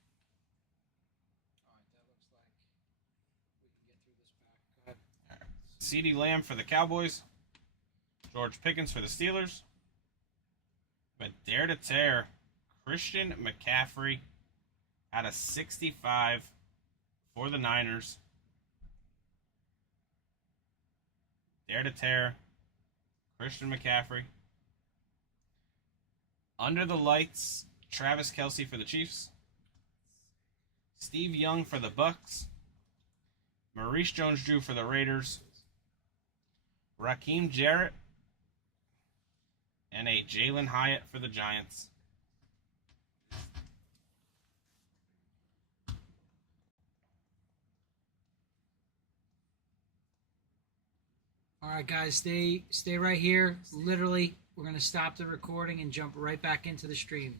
All right, that looks like we can get through this back. Go ahead. CeeDee Lamb for the Cowboys. George Pickens for the Steelers. But dare to tear, Christian McCaffrey out of 65 for the Niners. Dare to tear, Christian McCaffrey. Under the lights, Travis Kelce for the Chiefs. Steve Young for the Bucks. Maurice Jones-Drew for the Raiders. Raheem Jarrett. And a Jalen Hyatt for the Giants. All right, guys, stay right here. Literally, we're going to stop the recording and jump right back into the stream.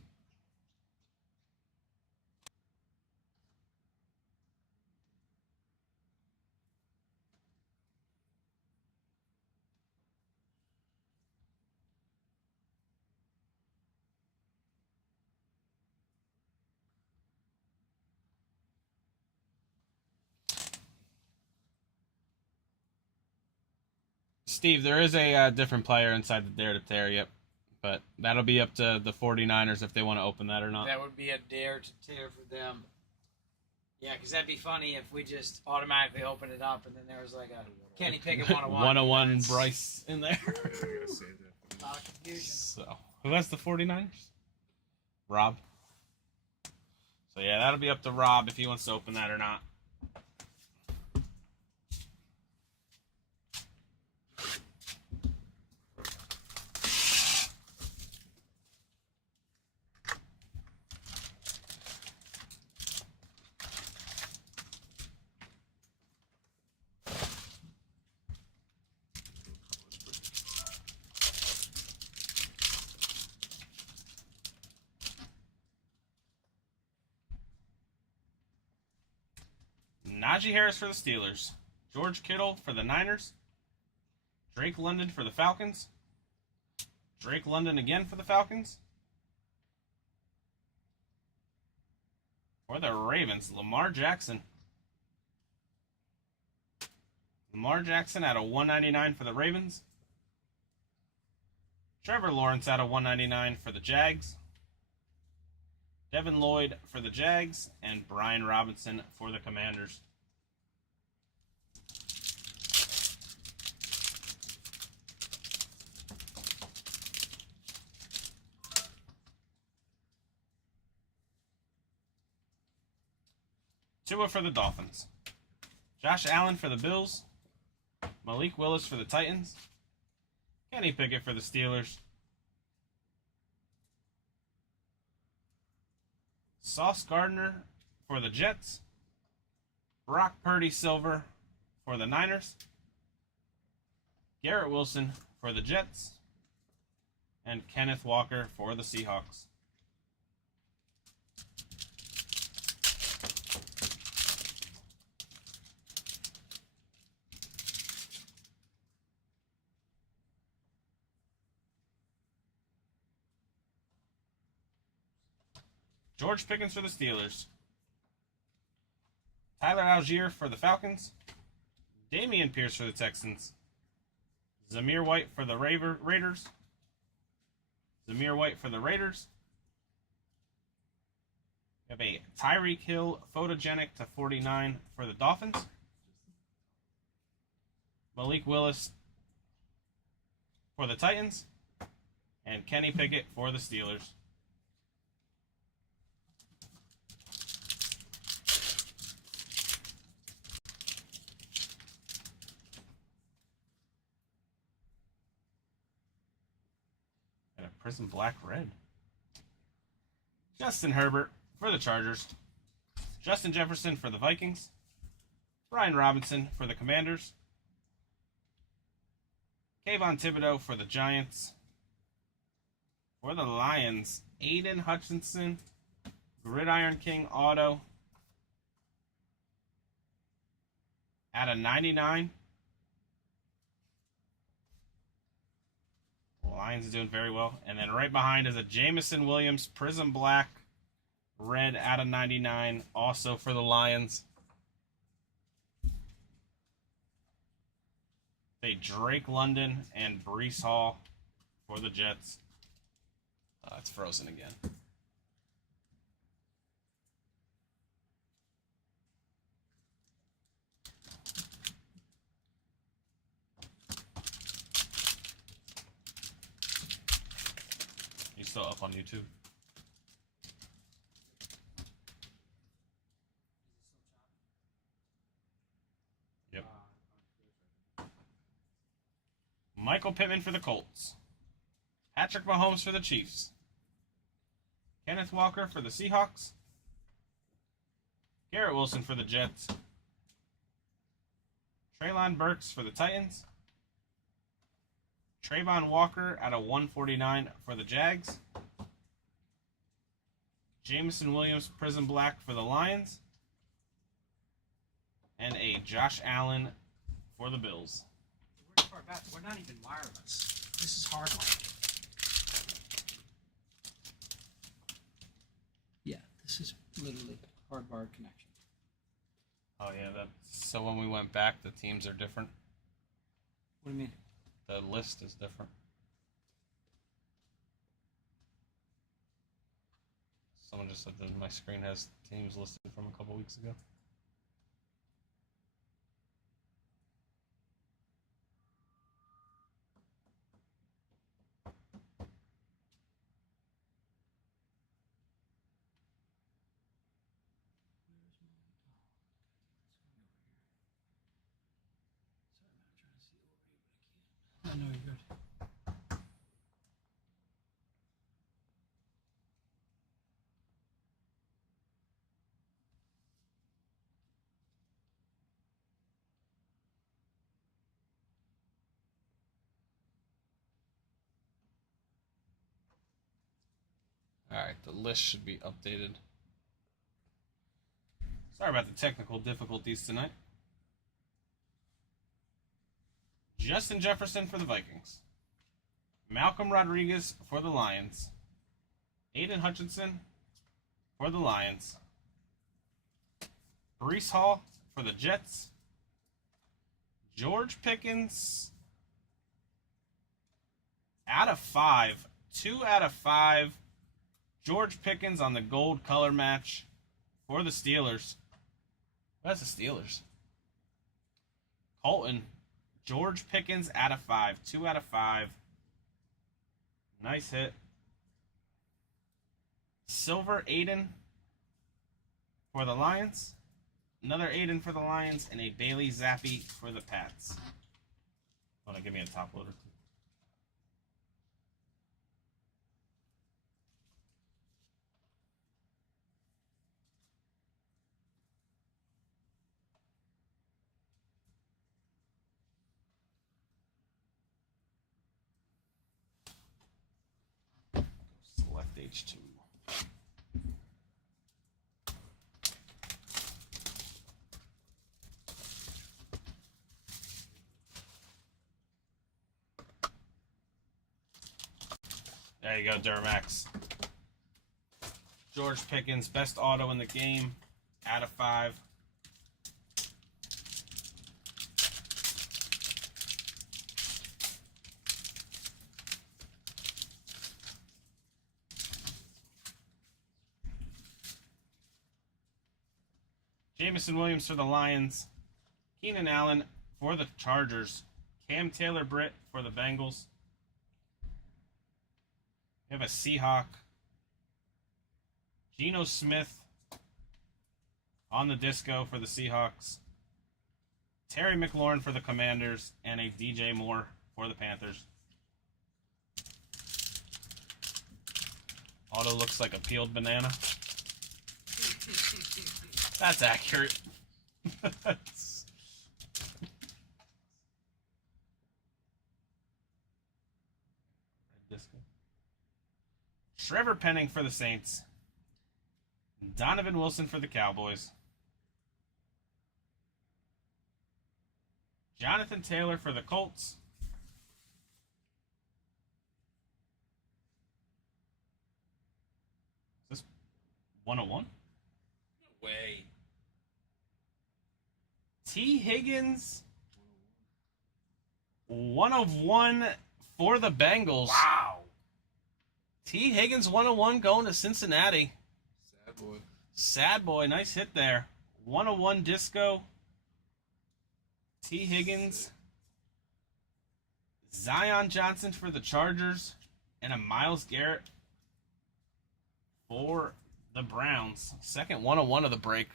Steve, there is a different player inside the Dare to Tear, yep. But that'll be up to the 49ers if they want to open that or not. That would be a dare to tear for them. Yeah, because that'd be funny if we just automatically open it up and then there was like a Kenny Pickett 101. 101 Bryce in there. A lot of confusion. So, who has the 49ers? Rob. So, yeah, that'll be up to Rob if he wants to open that or not. Najee Harris for the Steelers. George Kittle for the Niners. Drake London for the Falcons. Drake London again for the Falcons. For the Ravens, Lamar Jackson. Lamar Jackson out of 199 for the Ravens. Trevor Lawrence out of 199 for the Jags. Devin Lloyd for the Jags. And Brian Robinson for the Commanders. Tua for the Dolphins. Josh Allen for the Bills. Malik Willis for the Titans. Kenny Pickett for the Steelers. Sauce Gardner for the Jets. Brock Purdy Silver for the Niners. Garrett Wilson for the Jets. And Kenneth Walker for the Seahawks. George Pickens for the Steelers. Tyler Algier for the Falcons. Damian Pierce for the Texans. Zamir White for the Raiders. Zamir White for the Raiders. We have a Tyreek Hill photogenic to 49 for the Dolphins. Malik Willis for the Titans. And Kenny Pickett for the Steelers. Prism Black Red. Justin Herbert for the Chargers. Justin Jefferson for the Vikings. Brian Robinson for the Commanders. Kayvon Thibodeau for the Giants. For the Lions, Aiden Hutchinson, Gridiron King auto. At a 99. Lions is doing very well. And then right behind is a Jamison Williams Prism Black Red out of 99, also for the Lions. Say Drake London and Brees Hall for the Jets. It's frozen again. You still up on YouTube? Yep. Michael Pittman for the Colts. Patrick Mahomes for the Chiefs. Kenneth Walker for the Seahawks. Garrett Wilson for the Jets. Treylon Burks for the Titans. Trayvon Walker at a 149 for the Jags. Jameson Williams Prism Black for the Lions. And a Josh Allen for the Bills. We're not even wireless. This is hardline. Yeah, this is literally hardwired connection. Oh yeah, so when we went back, the teams are different. What do you mean? The list is different. Someone just said that my screen has teams listed from a couple weeks ago. I know you're good. Alright, the list should be updated. Sorry about the technical difficulties tonight. Justin Jefferson for the Vikings. Malcolm Rodriguez for the Lions. Aiden Hutchinson for the Lions. Brees Hall for the Jets. George Pickens out of 5. 2 out of 5. George Pickens on the gold color match for the Steelers. That's the Steelers. Colton. George Pickens out of 5. 2 out of 5. Nice hit. Silver Aiden for the Lions. Another Aiden for the Lions. And a Bailey Zappi for the Pats. Want to give me a top loader? Select H2. There you go, Duramax. George Pickens, best auto in the game, out of 5. Jameson Williams for the Lions. Keenan Allen for the Chargers. Cam Taylor-Britt for the Bengals. We have a Seahawk. Geno Smith on the disco for the Seahawks. Terry McLaurin for the Commanders. And a DJ Moore for the Panthers. Auto looks like a peeled banana. That's accurate. Trevor Penning for the Saints. Donovan Wilson for the Cowboys. Jonathan Taylor for the Colts. Is this 101? No way. T. Higgins 1/1 for the Bengals. Wow. T. Higgins 1/1 going to Cincinnati. Sad boy. Sad boy, nice hit there. 1/1 disco. T. Higgins. Zion Johnson for the Chargers. And a Myles Garrett for the Browns. Second 1/1 of the break.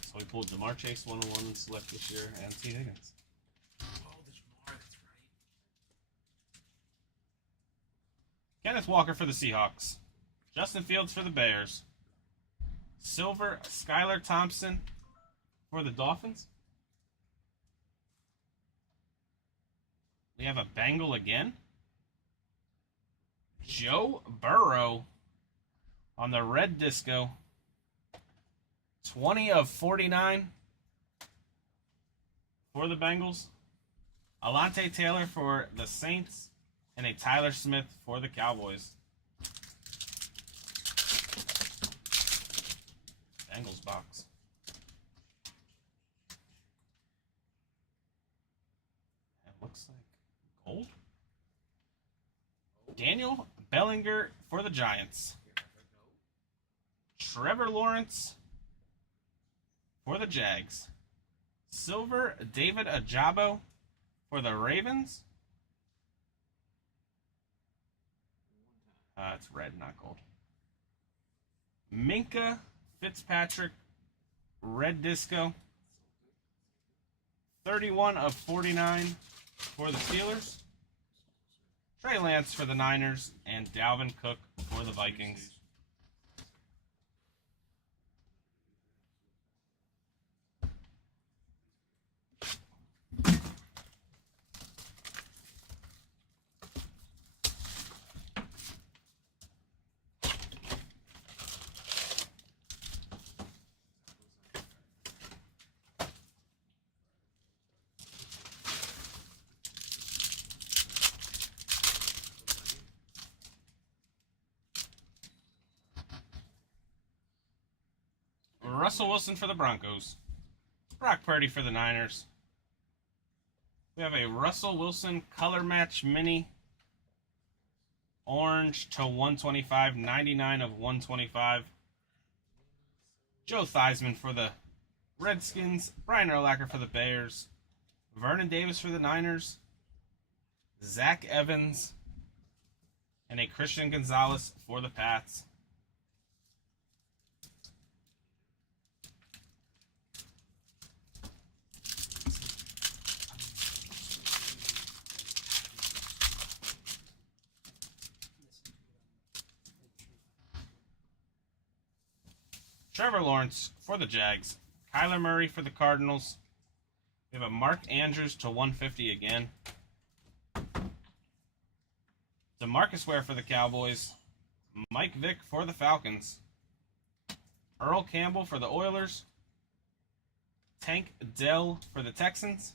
So we pulled DeMar Chase 1/1 select this year and T. Higgins. Oh, there's more. That's right. Kenneth Walker for the Seahawks. Justin Fields for the Bears. Silver Skylar Thompson for the Dolphins. We have a Bengal again. Joe Burrow on the red disco. 20/49 for the Bengals. Alante Taylor for the Saints. And a Tyler Smith for the Cowboys. Bengals box. It looks like gold. Daniel Bellinger for the Giants. Trevor Lawrence for the Jags. Silver David Ajabo for the Ravens. It's red, not gold. Minka Fitzpatrick, red disco. 31/49 for the Steelers. Trey Lance for the Niners, and Dalvin Cook for the Vikings. Russell Wilson for the Broncos. Brock Purdy for the Niners. We have a Russell Wilson color match mini. Orange to 125, 99/125. Joe Theismann for the Redskins. Brian Urlacher for the Bears. Vernon Davis for the Niners. Zach Evans. And a Christian Gonzalez for the Pats. Trevor Lawrence for the Jags. Kyler Murray for the Cardinals. We have a Mark Andrews to 150 again. DeMarcus Ware for the Cowboys. Mike Vick for the Falcons. Earl Campbell for the Oilers. Tank Dell for the Texans.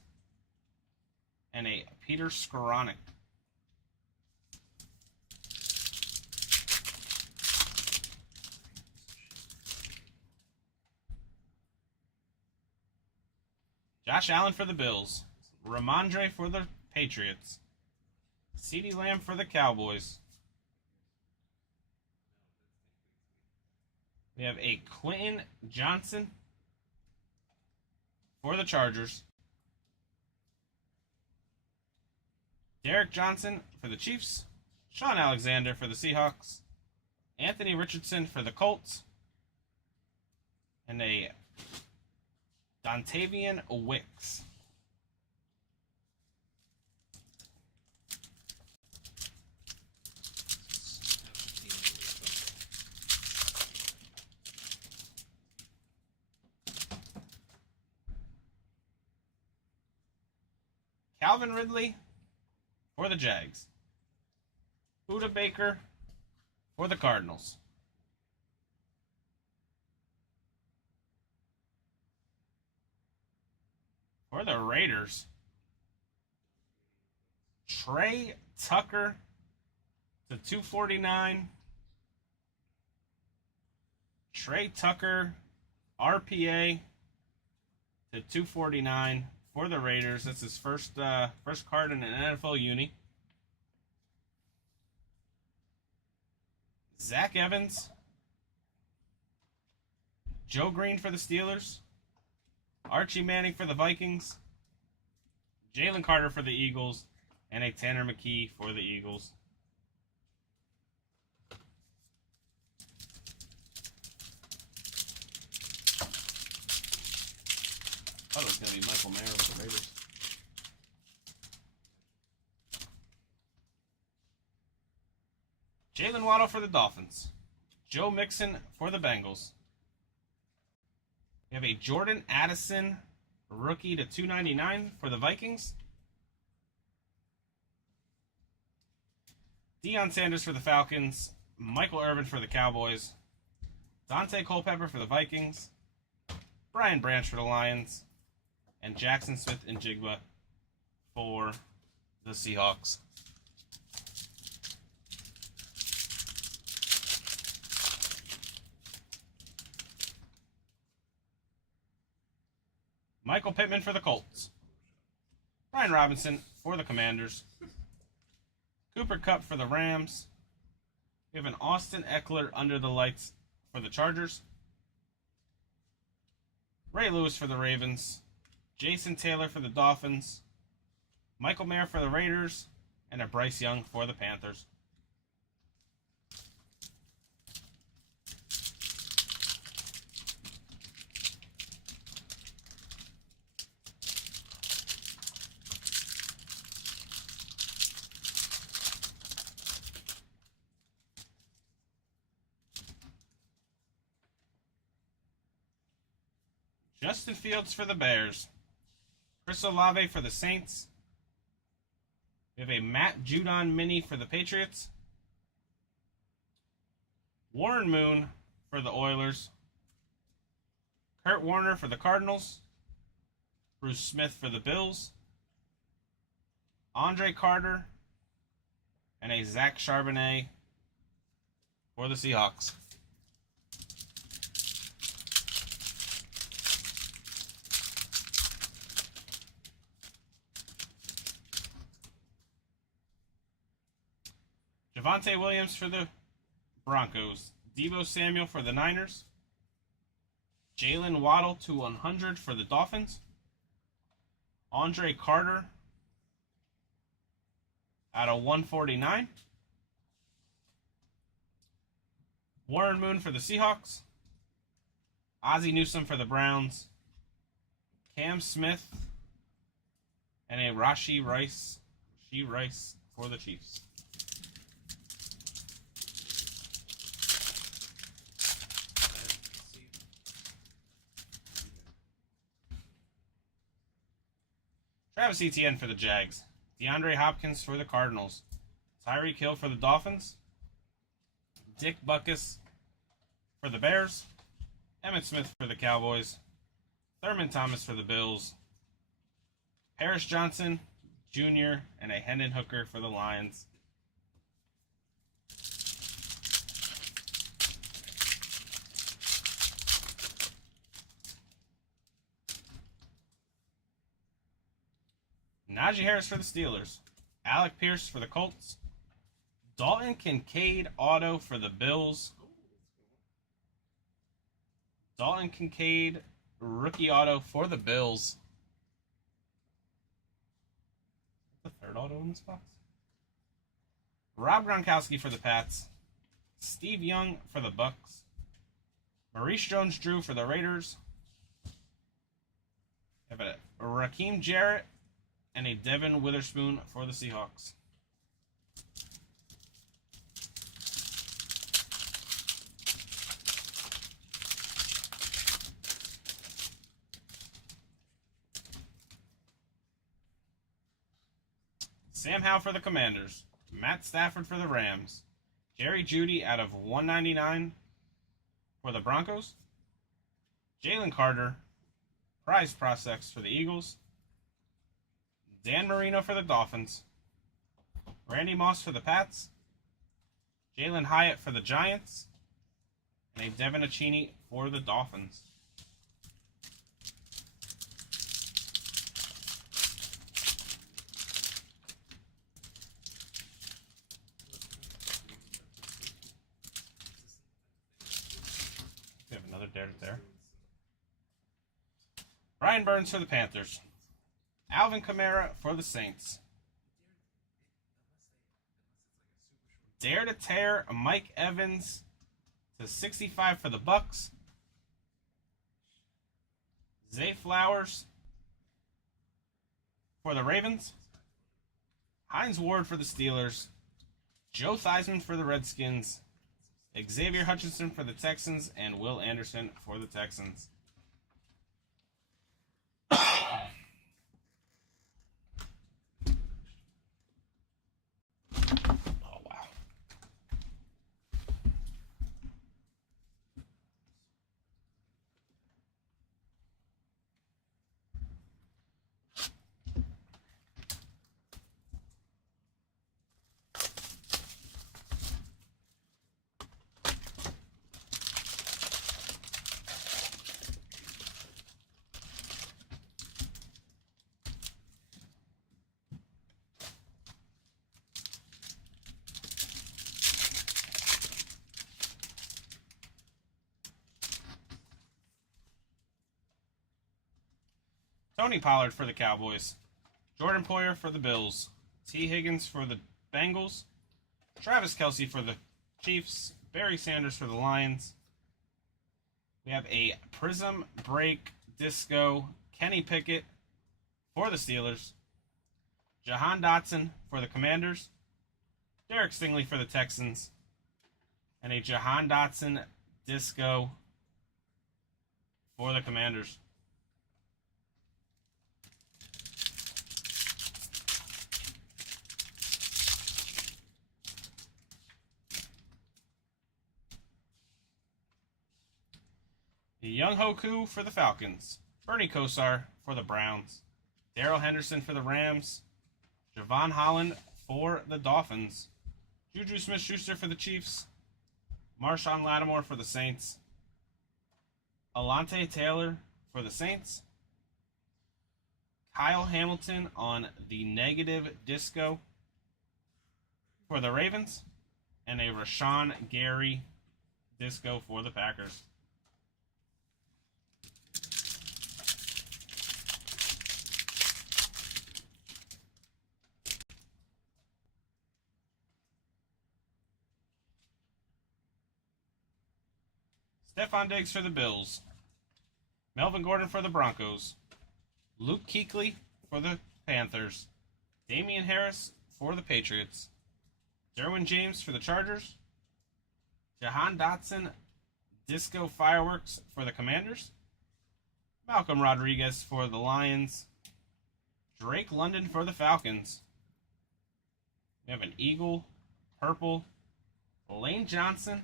And a Peter Skoranek. Josh Allen for the Bills. Ramondre for the Patriots. CeeDee Lamb for the Cowboys. We have a Quentin Johnson for the Chargers. Derek Johnson for the Chiefs. Sean Alexander for the Seahawks. Anthony Richardson for the Colts. And a Dontavian Wicks. Calvin Ridley for the Jags. Buda Baker for the Cardinals. For the Raiders, Trey Tucker to 249. Trey Tucker, RPA to 249 for the Raiders. That's his first card in an NFL uni. Zach Evans, Joe Green for the Steelers, Archie Manning for the Vikings, Jalen Carter for the Eagles, and a Tanner McKee for the Eagles. I thought it was going to be Michael Mayer with the Raiders. Jalen Waddle for the Dolphins. Joe Mixon for the Bengals. We have a Jordan Addison rookie to 299 for the Vikings. Deion Sanders for the Falcons. Michael Irvin for the Cowboys. Dante Culpepper for the Vikings. Brian Branch for the Lions. And Jackson Smith and Jigba for the Seahawks. Michael Pittman for the Colts. Brian Robinson for the Commanders. Cooper Kupp for the Rams. We have an Austin Eckler under the lights for the Chargers. Ray Lewis for the Ravens. Jason Taylor for the Dolphins. Michael Mayer for the Raiders. And a Bryce Young for the Panthers. Justin Fields for the Bears. Chris Olave for the Saints. We have a Matt Judon mini for the Patriots. Warren Moon for the Oilers. Kurt Warner for the Cardinals. Bruce Smith for the Bills. Andre Carter. And a Zach Charbonnet for the Seahawks. Javonte Williams for the Broncos. Deebo Samuel for the Niners. Jalen Waddle to 100 for the Dolphins. Andre Carter out of 149. Warren Moon for the Seahawks. Ozzie Newsome for the Browns. Cam Smith and a Rashee Rice for the Chiefs. Travis Etienne for the Jags. DeAndre Hopkins for the Cardinals. Tyreek Hill for the Dolphins. Dick Butkus for the Bears. Emmitt Smith for the Cowboys. Thurman Thomas for the Bills. Paris Johnson Jr. and a Hendon Hooker for the Lions. Najee Harris for the Steelers. Alec Pierce for the Colts. Dalton Kincaid auto for the Bills. Dalton Kincaid rookie auto for the Bills. The third auto in this box. Rob Gronkowski for the Pats. Steve Young for the Bucks. Maurice Jones-Drew for the Raiders. Have a Raheem Jarrett and a Devin Witherspoon for the Seahawks. Sam Howell for the Commanders. Matt Stafford for the Rams. Jerry Jeudy out of 199 for the Broncos. Jalen Carter, prize prospects for the Eagles. Dan Marino for the Dolphins. Randy Moss for the Pats. Jalen Hyatt for the Giants, and a Devin Achini for the Dolphins. We have another dare there. Brian Burns for the Panthers. Alvin Kamara for the Saints. Dare to tear Mike Evans to 65 for the Bucks. Zay Flowers for the Ravens. Hines Ward for the Steelers. Joe Theismann for the Redskins. Xavier Hutchinson for the Texans, and Will Anderson for the Texans. Oh, wow. Tony Pollard for the Cowboys. Jordan Poyer for the Bills. T. Higgins for the Bengals. Travis Kelce for the Chiefs. Barry Sanders for the Lions. We have a Prism Break Disco Kenny Pickett for the Steelers. Jahan Dotson for the Commanders. Derek Stingley for the Texans. And a Jahan Dotson Disco for the Commanders. Young Hoku for the Falcons. Bernie Kosar for the Browns. Darrell Henderson for the Rams. Javon Holland for the Dolphins. Juju Smith-Schuster for the Chiefs. Marshawn Lattimore for the Saints. Alante Taylor for the Saints. Kyle Hamilton on the negative disco for the Ravens. And a Rashawn Gary disco for the Packers. Stephon Diggs for the Bills. Melvin Gordon for the Broncos. Luke Kuechly for the Panthers. Damian Harris for the Patriots. Derwin James for the Chargers. Jahan Dotson Disco Fireworks for the Commanders. Malcolm Rodriguez for the Lions. Drake London for the Falcons. We have an Eagle, Purple, Lane Johnson,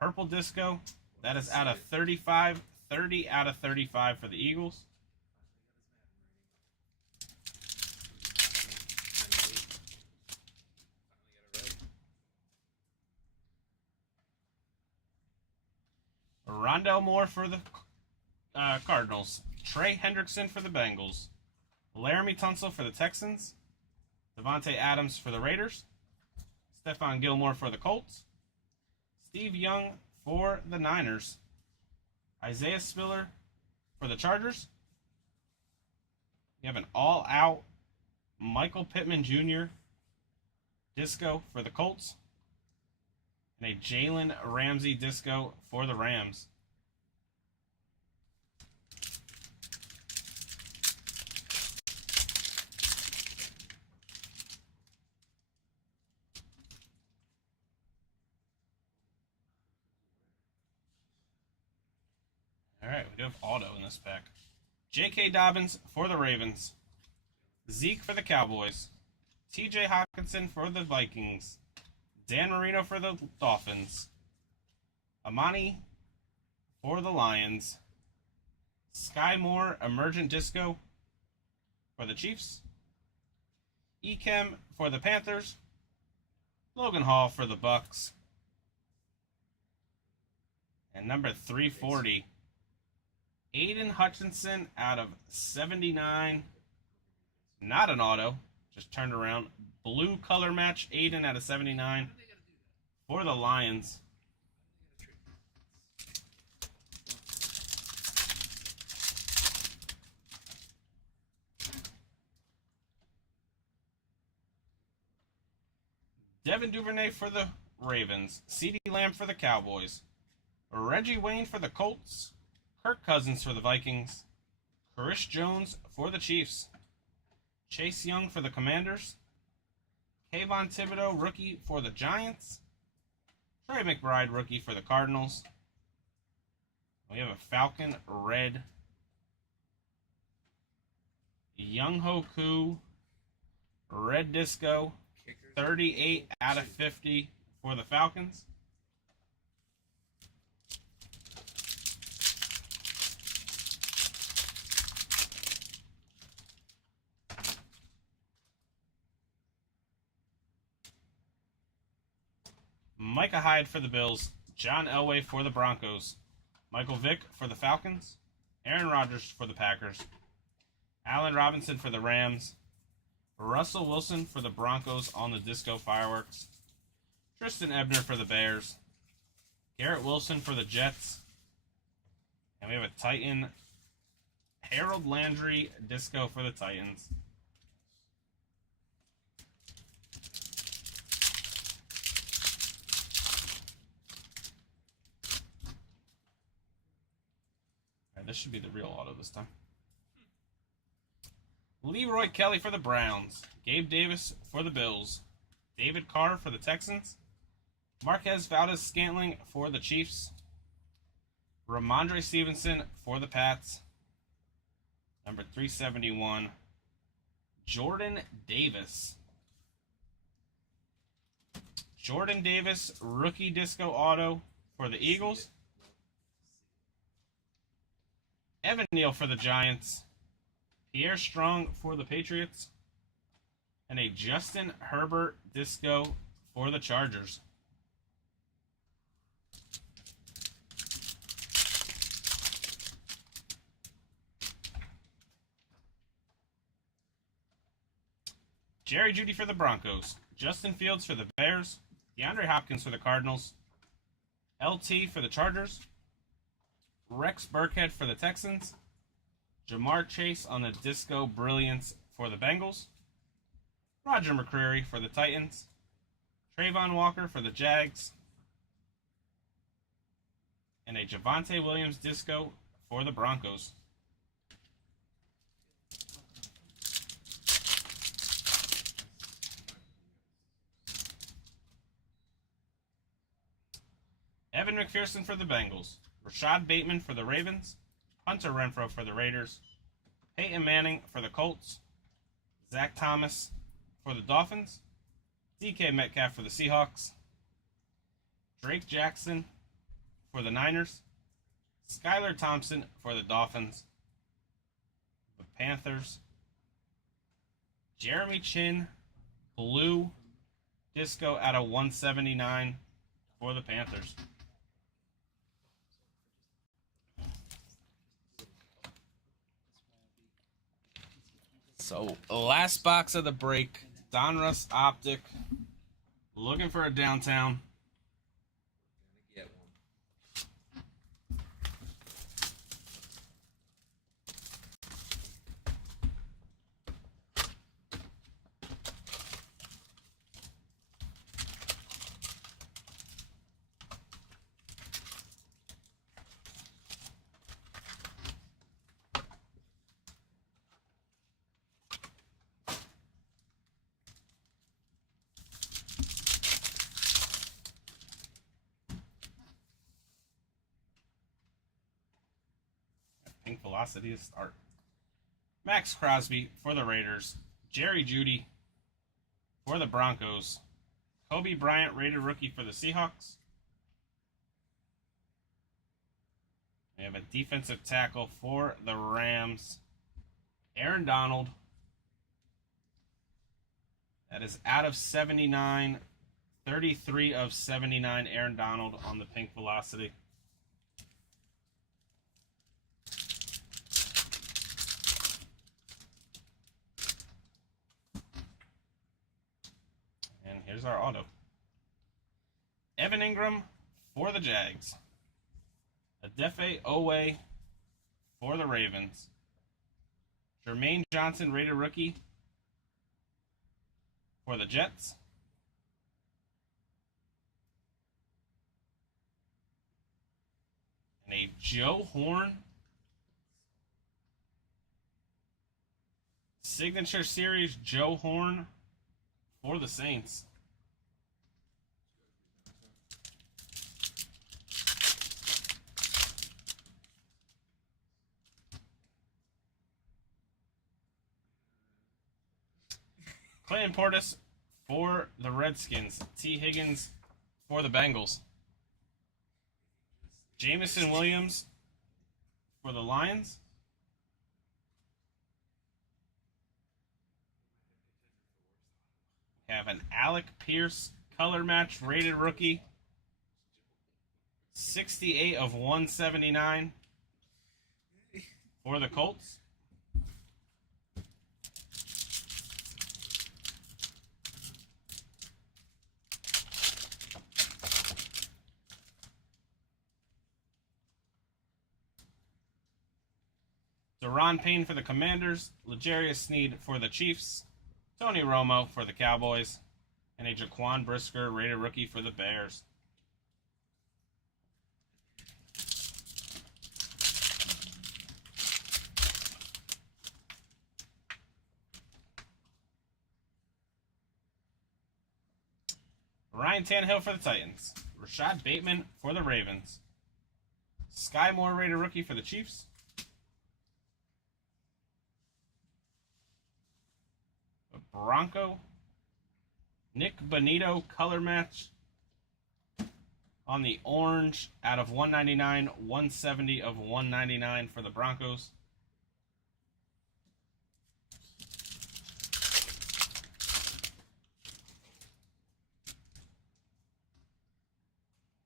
Purple Disco. That is out of 35. 30 out of 35 for the Eagles. Rondell Moore for the Cardinals. Trey Hendrickson for the Bengals. Laramie Tunsil for the Texans. Devontae Adams for the Raiders. Stephon Gilmore for the Colts. Steve Young for the Niners. Isaiah Spiller for the Chargers. You have an all-out Michael Pittman Jr. Disco for the Colts. And a Jalen Ramsey Disco for the Rams. Alright, we do have auto in this pack. J.K. Dobbins for the Ravens. Zeke for the Cowboys. T.J. Hawkinson for the Vikings. Dan Marino for the Dolphins. Amani for the Lions. Sky Moore Emergent Disco for the Chiefs. Ekem for the Panthers. Logan Hall for the Bucks. And number 340, Aiden Hutchinson out of 79. Not an auto, just turned around. Blue color match, Aiden out of 79 for the Lions. Devin Duvernay for the Ravens. CeeDee Lamb for the Cowboys. Reggie Wayne for the Colts. Kirk Cousins for the Vikings. Chris Jones for the Chiefs. Chase Young for the Commanders. Kayvon Thibodeau, rookie for the Giants. Trey McBride, rookie for the Cardinals. We have a Falcon red. Young Hoku, red disco. 38 out of 50 for the Falcons. Micah Hyde for the Bills. John Elway for the Broncos. Michael Vick for the Falcons. Aaron Rodgers for the Packers. Allen Robinson for the Rams. Russell Wilson for the Broncos on the disco fireworks. Tristan Ebner for the Bears. Garrett Wilson for the Jets. And we have a Titan, Harold Landry disco for the Titans. All right, this should be the real auto this time. Leroy Kelly for the Browns. Gabe Davis for the Bills. David Carr for the Texans. Marquez Valdez-Scantling for the Chiefs. Ramondre Stevenson for the Pats. Number 371, Jordan Davis. Jordan Davis, rookie disco auto for the Eagles. Evan Neal for the Giants. Pierre Strong for the Patriots. And a Justin Herbert disco for the Chargers. Jerry Jeudy for the Broncos. Justin Fields for the Bears. DeAndre Hopkins for the Cardinals. LT for the Chargers. Rex Burkhead for the Texans. Jamar Chase on the Disco Brilliance for the Bengals. Roger McCreary for the Titans. Trayvon Walker for the Jags. And a Javonte Williams Disco for the Broncos. Evan McPherson for the Bengals. Rashad Bateman for the Ravens. Hunter Renfrow for the Raiders. Peyton Manning for the Colts. Zach Thomas for the Dolphins. DK Metcalf for the Seahawks. Drake Jackson for the Niners. Skylar Thompson for the Dolphins. The Panthers. Jeremy Chin, blue disco out of 179 for the Panthers. So, last box of the break. Donruss Optic. Looking for a downtown. Get one. Pink velocity to start. Max Crosby for the Raiders. Jerry Jeudy for the Broncos. Kobe Bryant, rated rookie for the Seahawks. We have a defensive tackle for the Rams. Aaron Donald. That is out of 79 33 of 79, Aaron Donald on the pink velocity. And here's our auto. Evan Ingram for the Jags. Adefe Owe for the Ravens. Jermaine Johnson, rated rookie for the Jets. And a Joe Horn signature series Joe Horn for the Saints. Clayton Portis for the Redskins. T. Higgins for the Bengals. Jamison Williams for the Lions. We have an Alec Pierce color match rated rookie. 68 of 179 for the Colts. Deron Payne for the Commanders, L'Jarius Sneed for the Chiefs, Tony Romo for the Cowboys, and a Jaquan Brisker rated rookie for the Bears. Ryan Tannehill for the Titans, Rashad Bateman for the Ravens, Sky Moore rated rookie for the Chiefs, Bronco, Nick Bonito color match on the orange out of 199, 170 of 199 for the Broncos.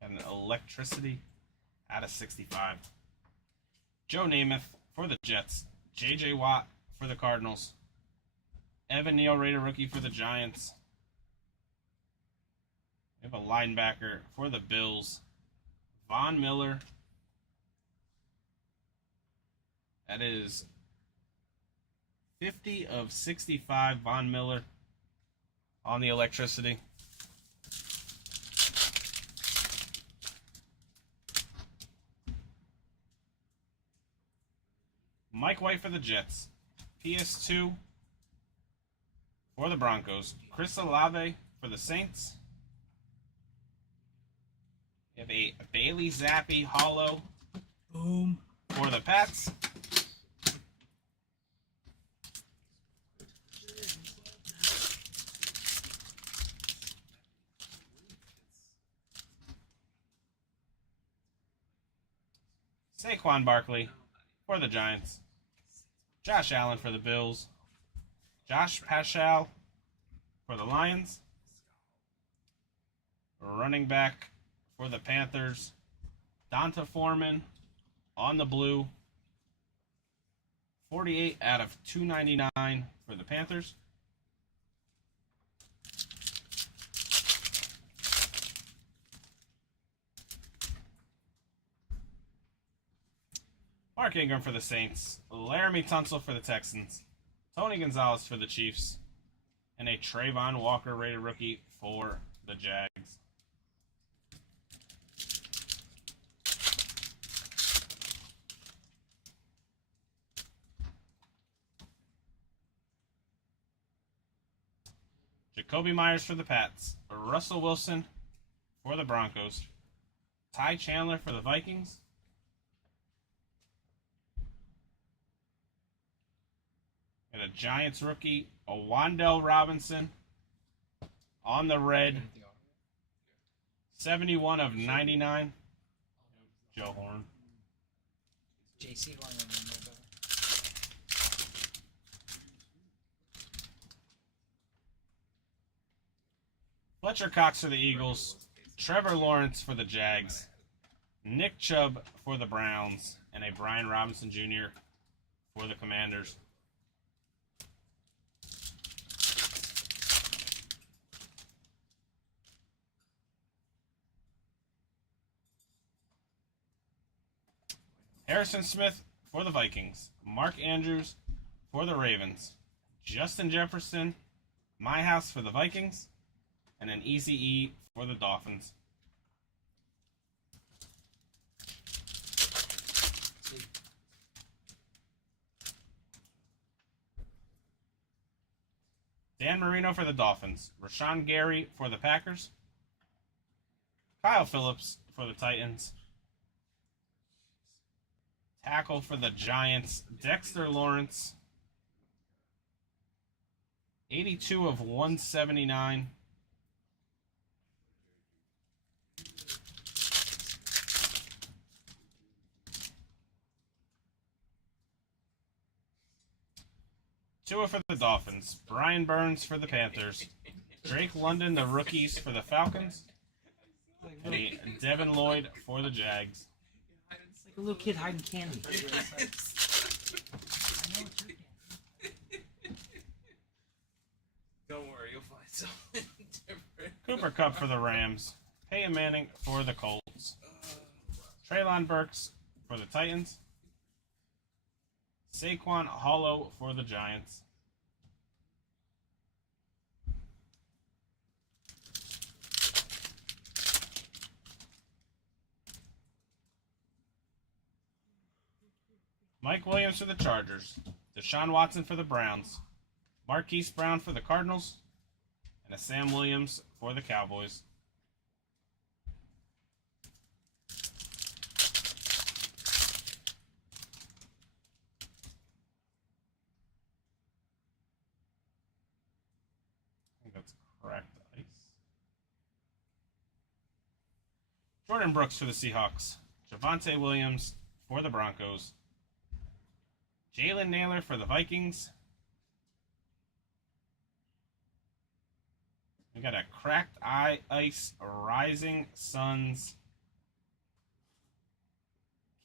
And electricity out of 65. Joe Namath for the Jets, J.J. Watt for the Cardinals, Evan Neal rated rookie for the Giants. We have a linebacker for the Bills, Von Miller. That is 50 of 65, Von Miller on the electricity. Mike White for the Jets, PS2 for the Broncos, Chris Olave for the Saints. We have a Bailey Zappi hollow Boom. for the Pats. Saquon Barkley for the Giants. Josh Allen for the Bills. Josh Paschal for the Lions. Running back for the Panthers, Donta Foreman on the blue. 48 out of 299 for the Panthers. Mark Ingram for the Saints, Laramie Tunsil for the Texans, Tony Gonzalez for the Chiefs, and a Trayvon Walker rated rookie for the Jags. Jacoby Myers for the Pats, Russell Wilson for the Broncos, Ty Chandler for the Vikings, and a Giants rookie, a Wan'Dale Robinson on the red, 71 of 99, Joe Horn. JC Horn would be more better. Fletcher Cox for the Eagles, Trevor Lawrence for the Jags, Nick Chubb for the Browns, and a Brian Robinson Jr. for the Commanders. Harrison Smith for the Vikings, Mark Andrews for the Ravens, Justin Jefferson, My House for the Vikings, and an Easy E for the Dolphins. Dan Marino for the Dolphins, Rashawn Gary for the Packers, Kyle Phillips for the Titans, tackle for the Giants, Dexter Lawrence, 82 of 179. Tua for the Dolphins, Brian Burns for the Panthers, Drake London, the rookies for the Falcons, and Devin Lloyd for the Jags. It's like a little kid hiding candy. Don't worry, you'll find something different. Cooper Kupp for the Rams, Peyton Manning for the Colts, Treylon Burks for the Titans, Saquon Hollow for the Giants, Mike Williams for the Chargers, Deshaun Watson for the Browns, Marquise Brown for the Cardinals, and a Sam Williams for the Cowboys. I think that's cracked ice. Jordan Brooks for the Seahawks, Javonte Williams for the Broncos, Jalen Naylor for the Vikings. We got a cracked ice Rising Suns.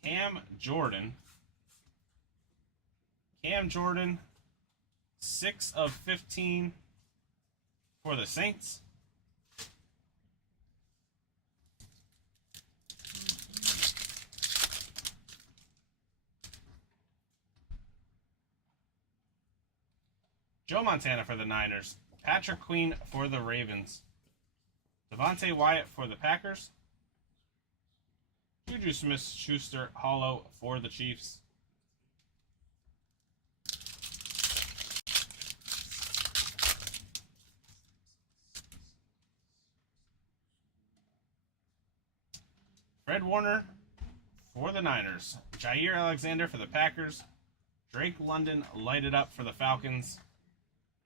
Cam Jordan, 6 of 15 for the Saints. Joe Montana for the Niners, Patrick Queen for the Ravens, Devontae Wyatt for the Packers, Juju Smith-Schuster Hollow for the Chiefs. Fred Warner for the Niners, Jair Alexander for the Packers, Drake London lighted up for the Falcons,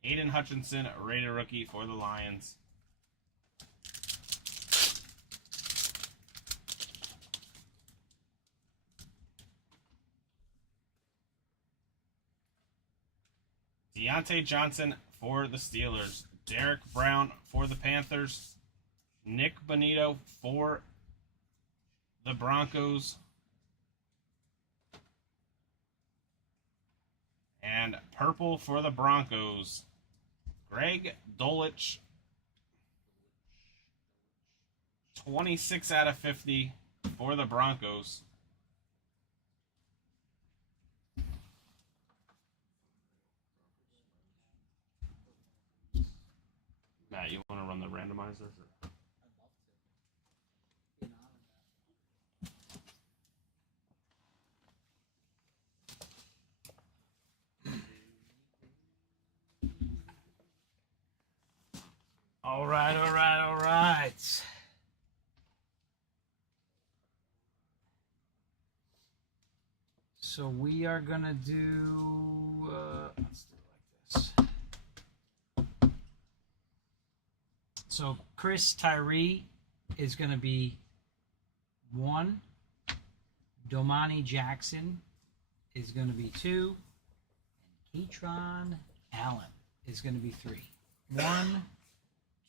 Aiden Hutchinson, rated rookie for the Lions. Deontay Johnson for the Steelers, Derek Brown for the Panthers, Nick Bonito for the Broncos, and purple for the Broncos, Greg Dulcich, 26 out of 50 for the Broncos. Matt, you want to run the randomizers? Or? All right. So we are gonna do. Let's do it like this. So Chris Tyree is gonna be 1. Domani Jackson is gonna be 2. And Ketron Allen is gonna be 3. 1,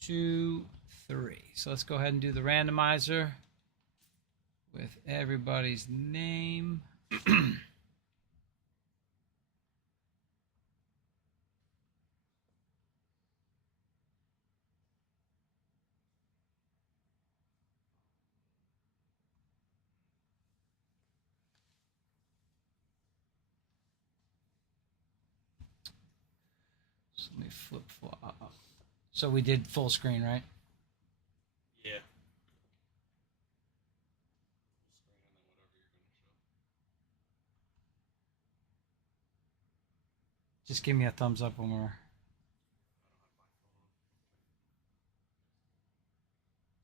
2, 3. So let's go ahead and do the randomizer with everybody's name. So let me flip flop. So we did full screen, right? Yeah. Just give me a thumbs up when we're.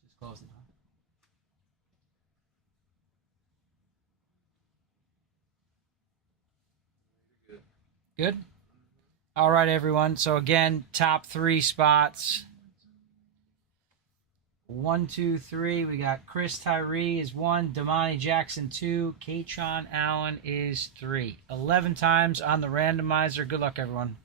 Just close it. Good. All right, everyone. So again, top 3 spots. 1, 2, 3. We got Chris Tyree is 1, Damani Jackson 2, Katron Allen is 3. 11 times on the randomizer. Good luck, everyone.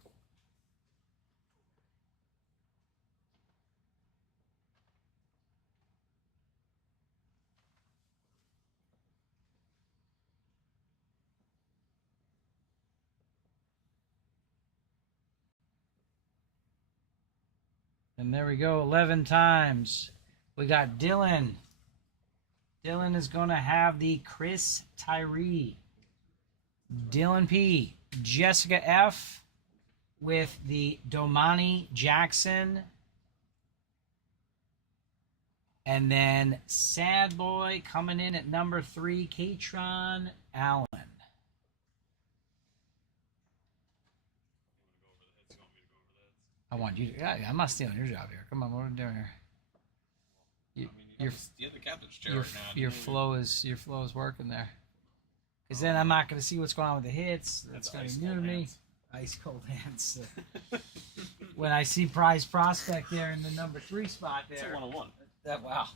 And there we go, 11 times. We got Dylan. Dylan is going to have the Chris Tyree. Dylan P. Jessica F. with the Domani Jackson. And then Sad Boy coming in at number 3, Katron Allen. I want you to. Yeah, I'm not stealing your job here. Come on, what are we doing here? You have the captain's chair Your, right now. your flow is working there. Because then I'm not going to see what's going on with the hits. That's going to be new to me. Ice cold hands. When I see Prize Prospect there in the number 3 spot there. It's a 101. That wow.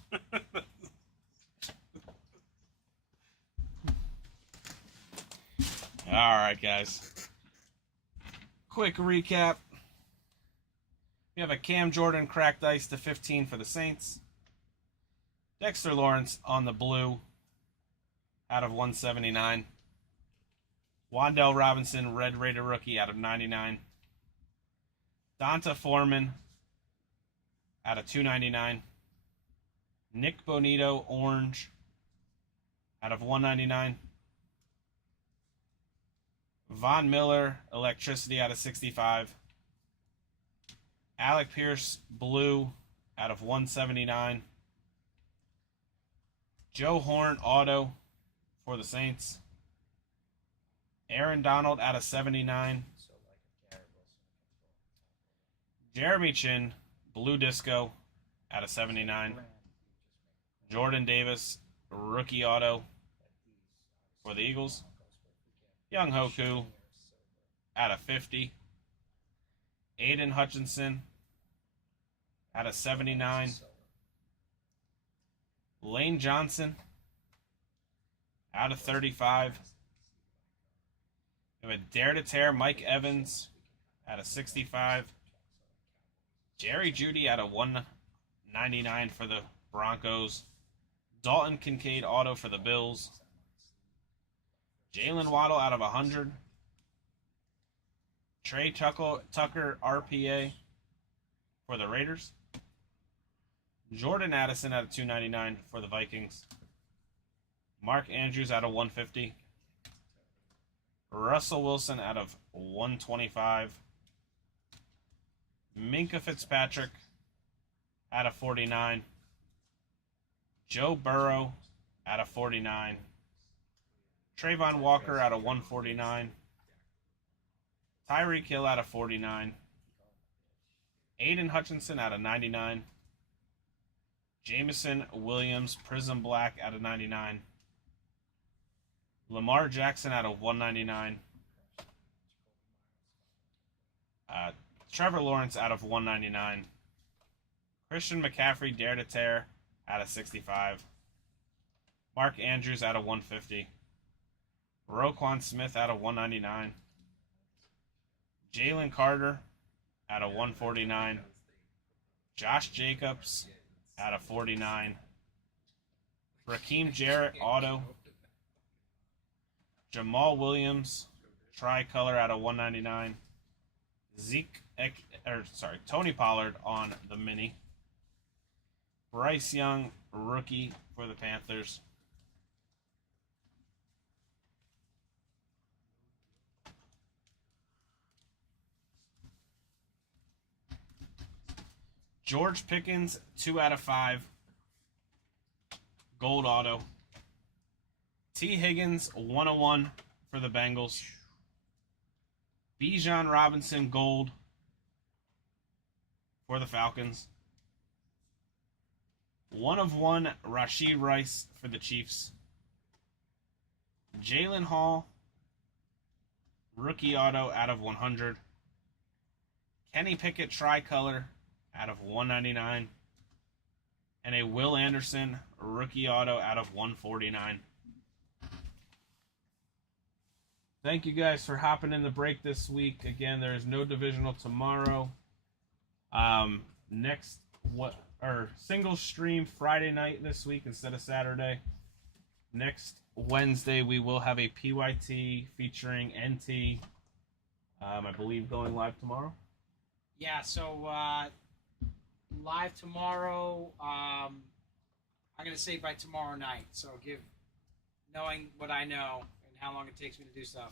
All right, guys. Quick recap. We have a Cam Jordan cracked ice to 15 for the Saints. Dexter Lawrence on the blue out of 179. Wandell Robinson, Red Raider rookie out of 99. Donta Foreman out of 299. Nick Bonito, orange out of 199. Von Miller, electricity out of 65. Alec Pierce, blue out of 179. Joe Horn, auto for the Saints. Aaron Donald out of 79. Jeremy Chin, blue disco out of 79. Jordan Davis, rookie auto for the Eagles. Young Hoku out of 50. Aiden Hutchinson out of 79. Lane Johnson out of 35. We have a Dare to Tear Mike Evans out of 65. Jerry Jeudy out of 199 for the Broncos. Dalton Kincaid auto for the Bills. Jalen Waddle out of 100. Trey Tucker RPA for the Raiders. Jordan Addison out of 299 for the Vikings. Mark Andrews out of 150. Russell Wilson out of 125. Minka Fitzpatrick out of 49. Joe Burrow out of 49. Trayvon Walker out of 149. Tyreek Hill out of 49. Aiden Hutchinson out of 99. Jameson Williams Prism Black out of 99. Lamar Jackson out of 199. Trevor Lawrence out of 199. Christian McCaffrey Dare to Tear out of 65. Mark Andrews out of 150. Roquan Smith out of 199. Jalen Carter out of 149. Josh Jacobs out of 49. Raheem Jarrett auto. Jamal Williams tricolor out of 199. Tony Pollard on the mini. Bryce Young rookie for the Panthers. George Pickens 2 out of 5. Gold auto. T. Higgins 101 for the Bengals. Bijan Robinson gold for the Falcons. 1 of 1 Rashid Rice for the Chiefs. Jalen Hall rookie auto out of 100. Kenny Pickett tricolor out of 199. And a Will Anderson rookie auto out of 149. Thank you guys for hopping in the break this week. Again, there is no divisional tomorrow. Single stream Friday night this week instead of Saturday. Next Wednesday we will have a PYT featuring NT. I believe going live tomorrow. Yeah, so live tomorrow. I'm gonna say by tomorrow night. So knowing what I know and how long it takes me to do stuff,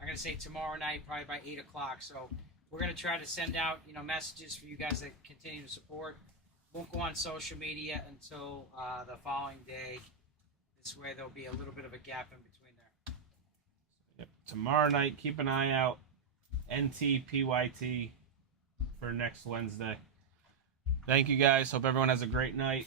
I'm gonna say tomorrow night, probably by 8 o'clock. So we're gonna try to send out messages for you guys that continue to support. Won't go on social media until the following day. This way there'll be a little bit of a gap in between there. Yep. Tomorrow night, keep an eye out. NT PYT for next Wednesday. Thank you guys. Hope everyone has a great night.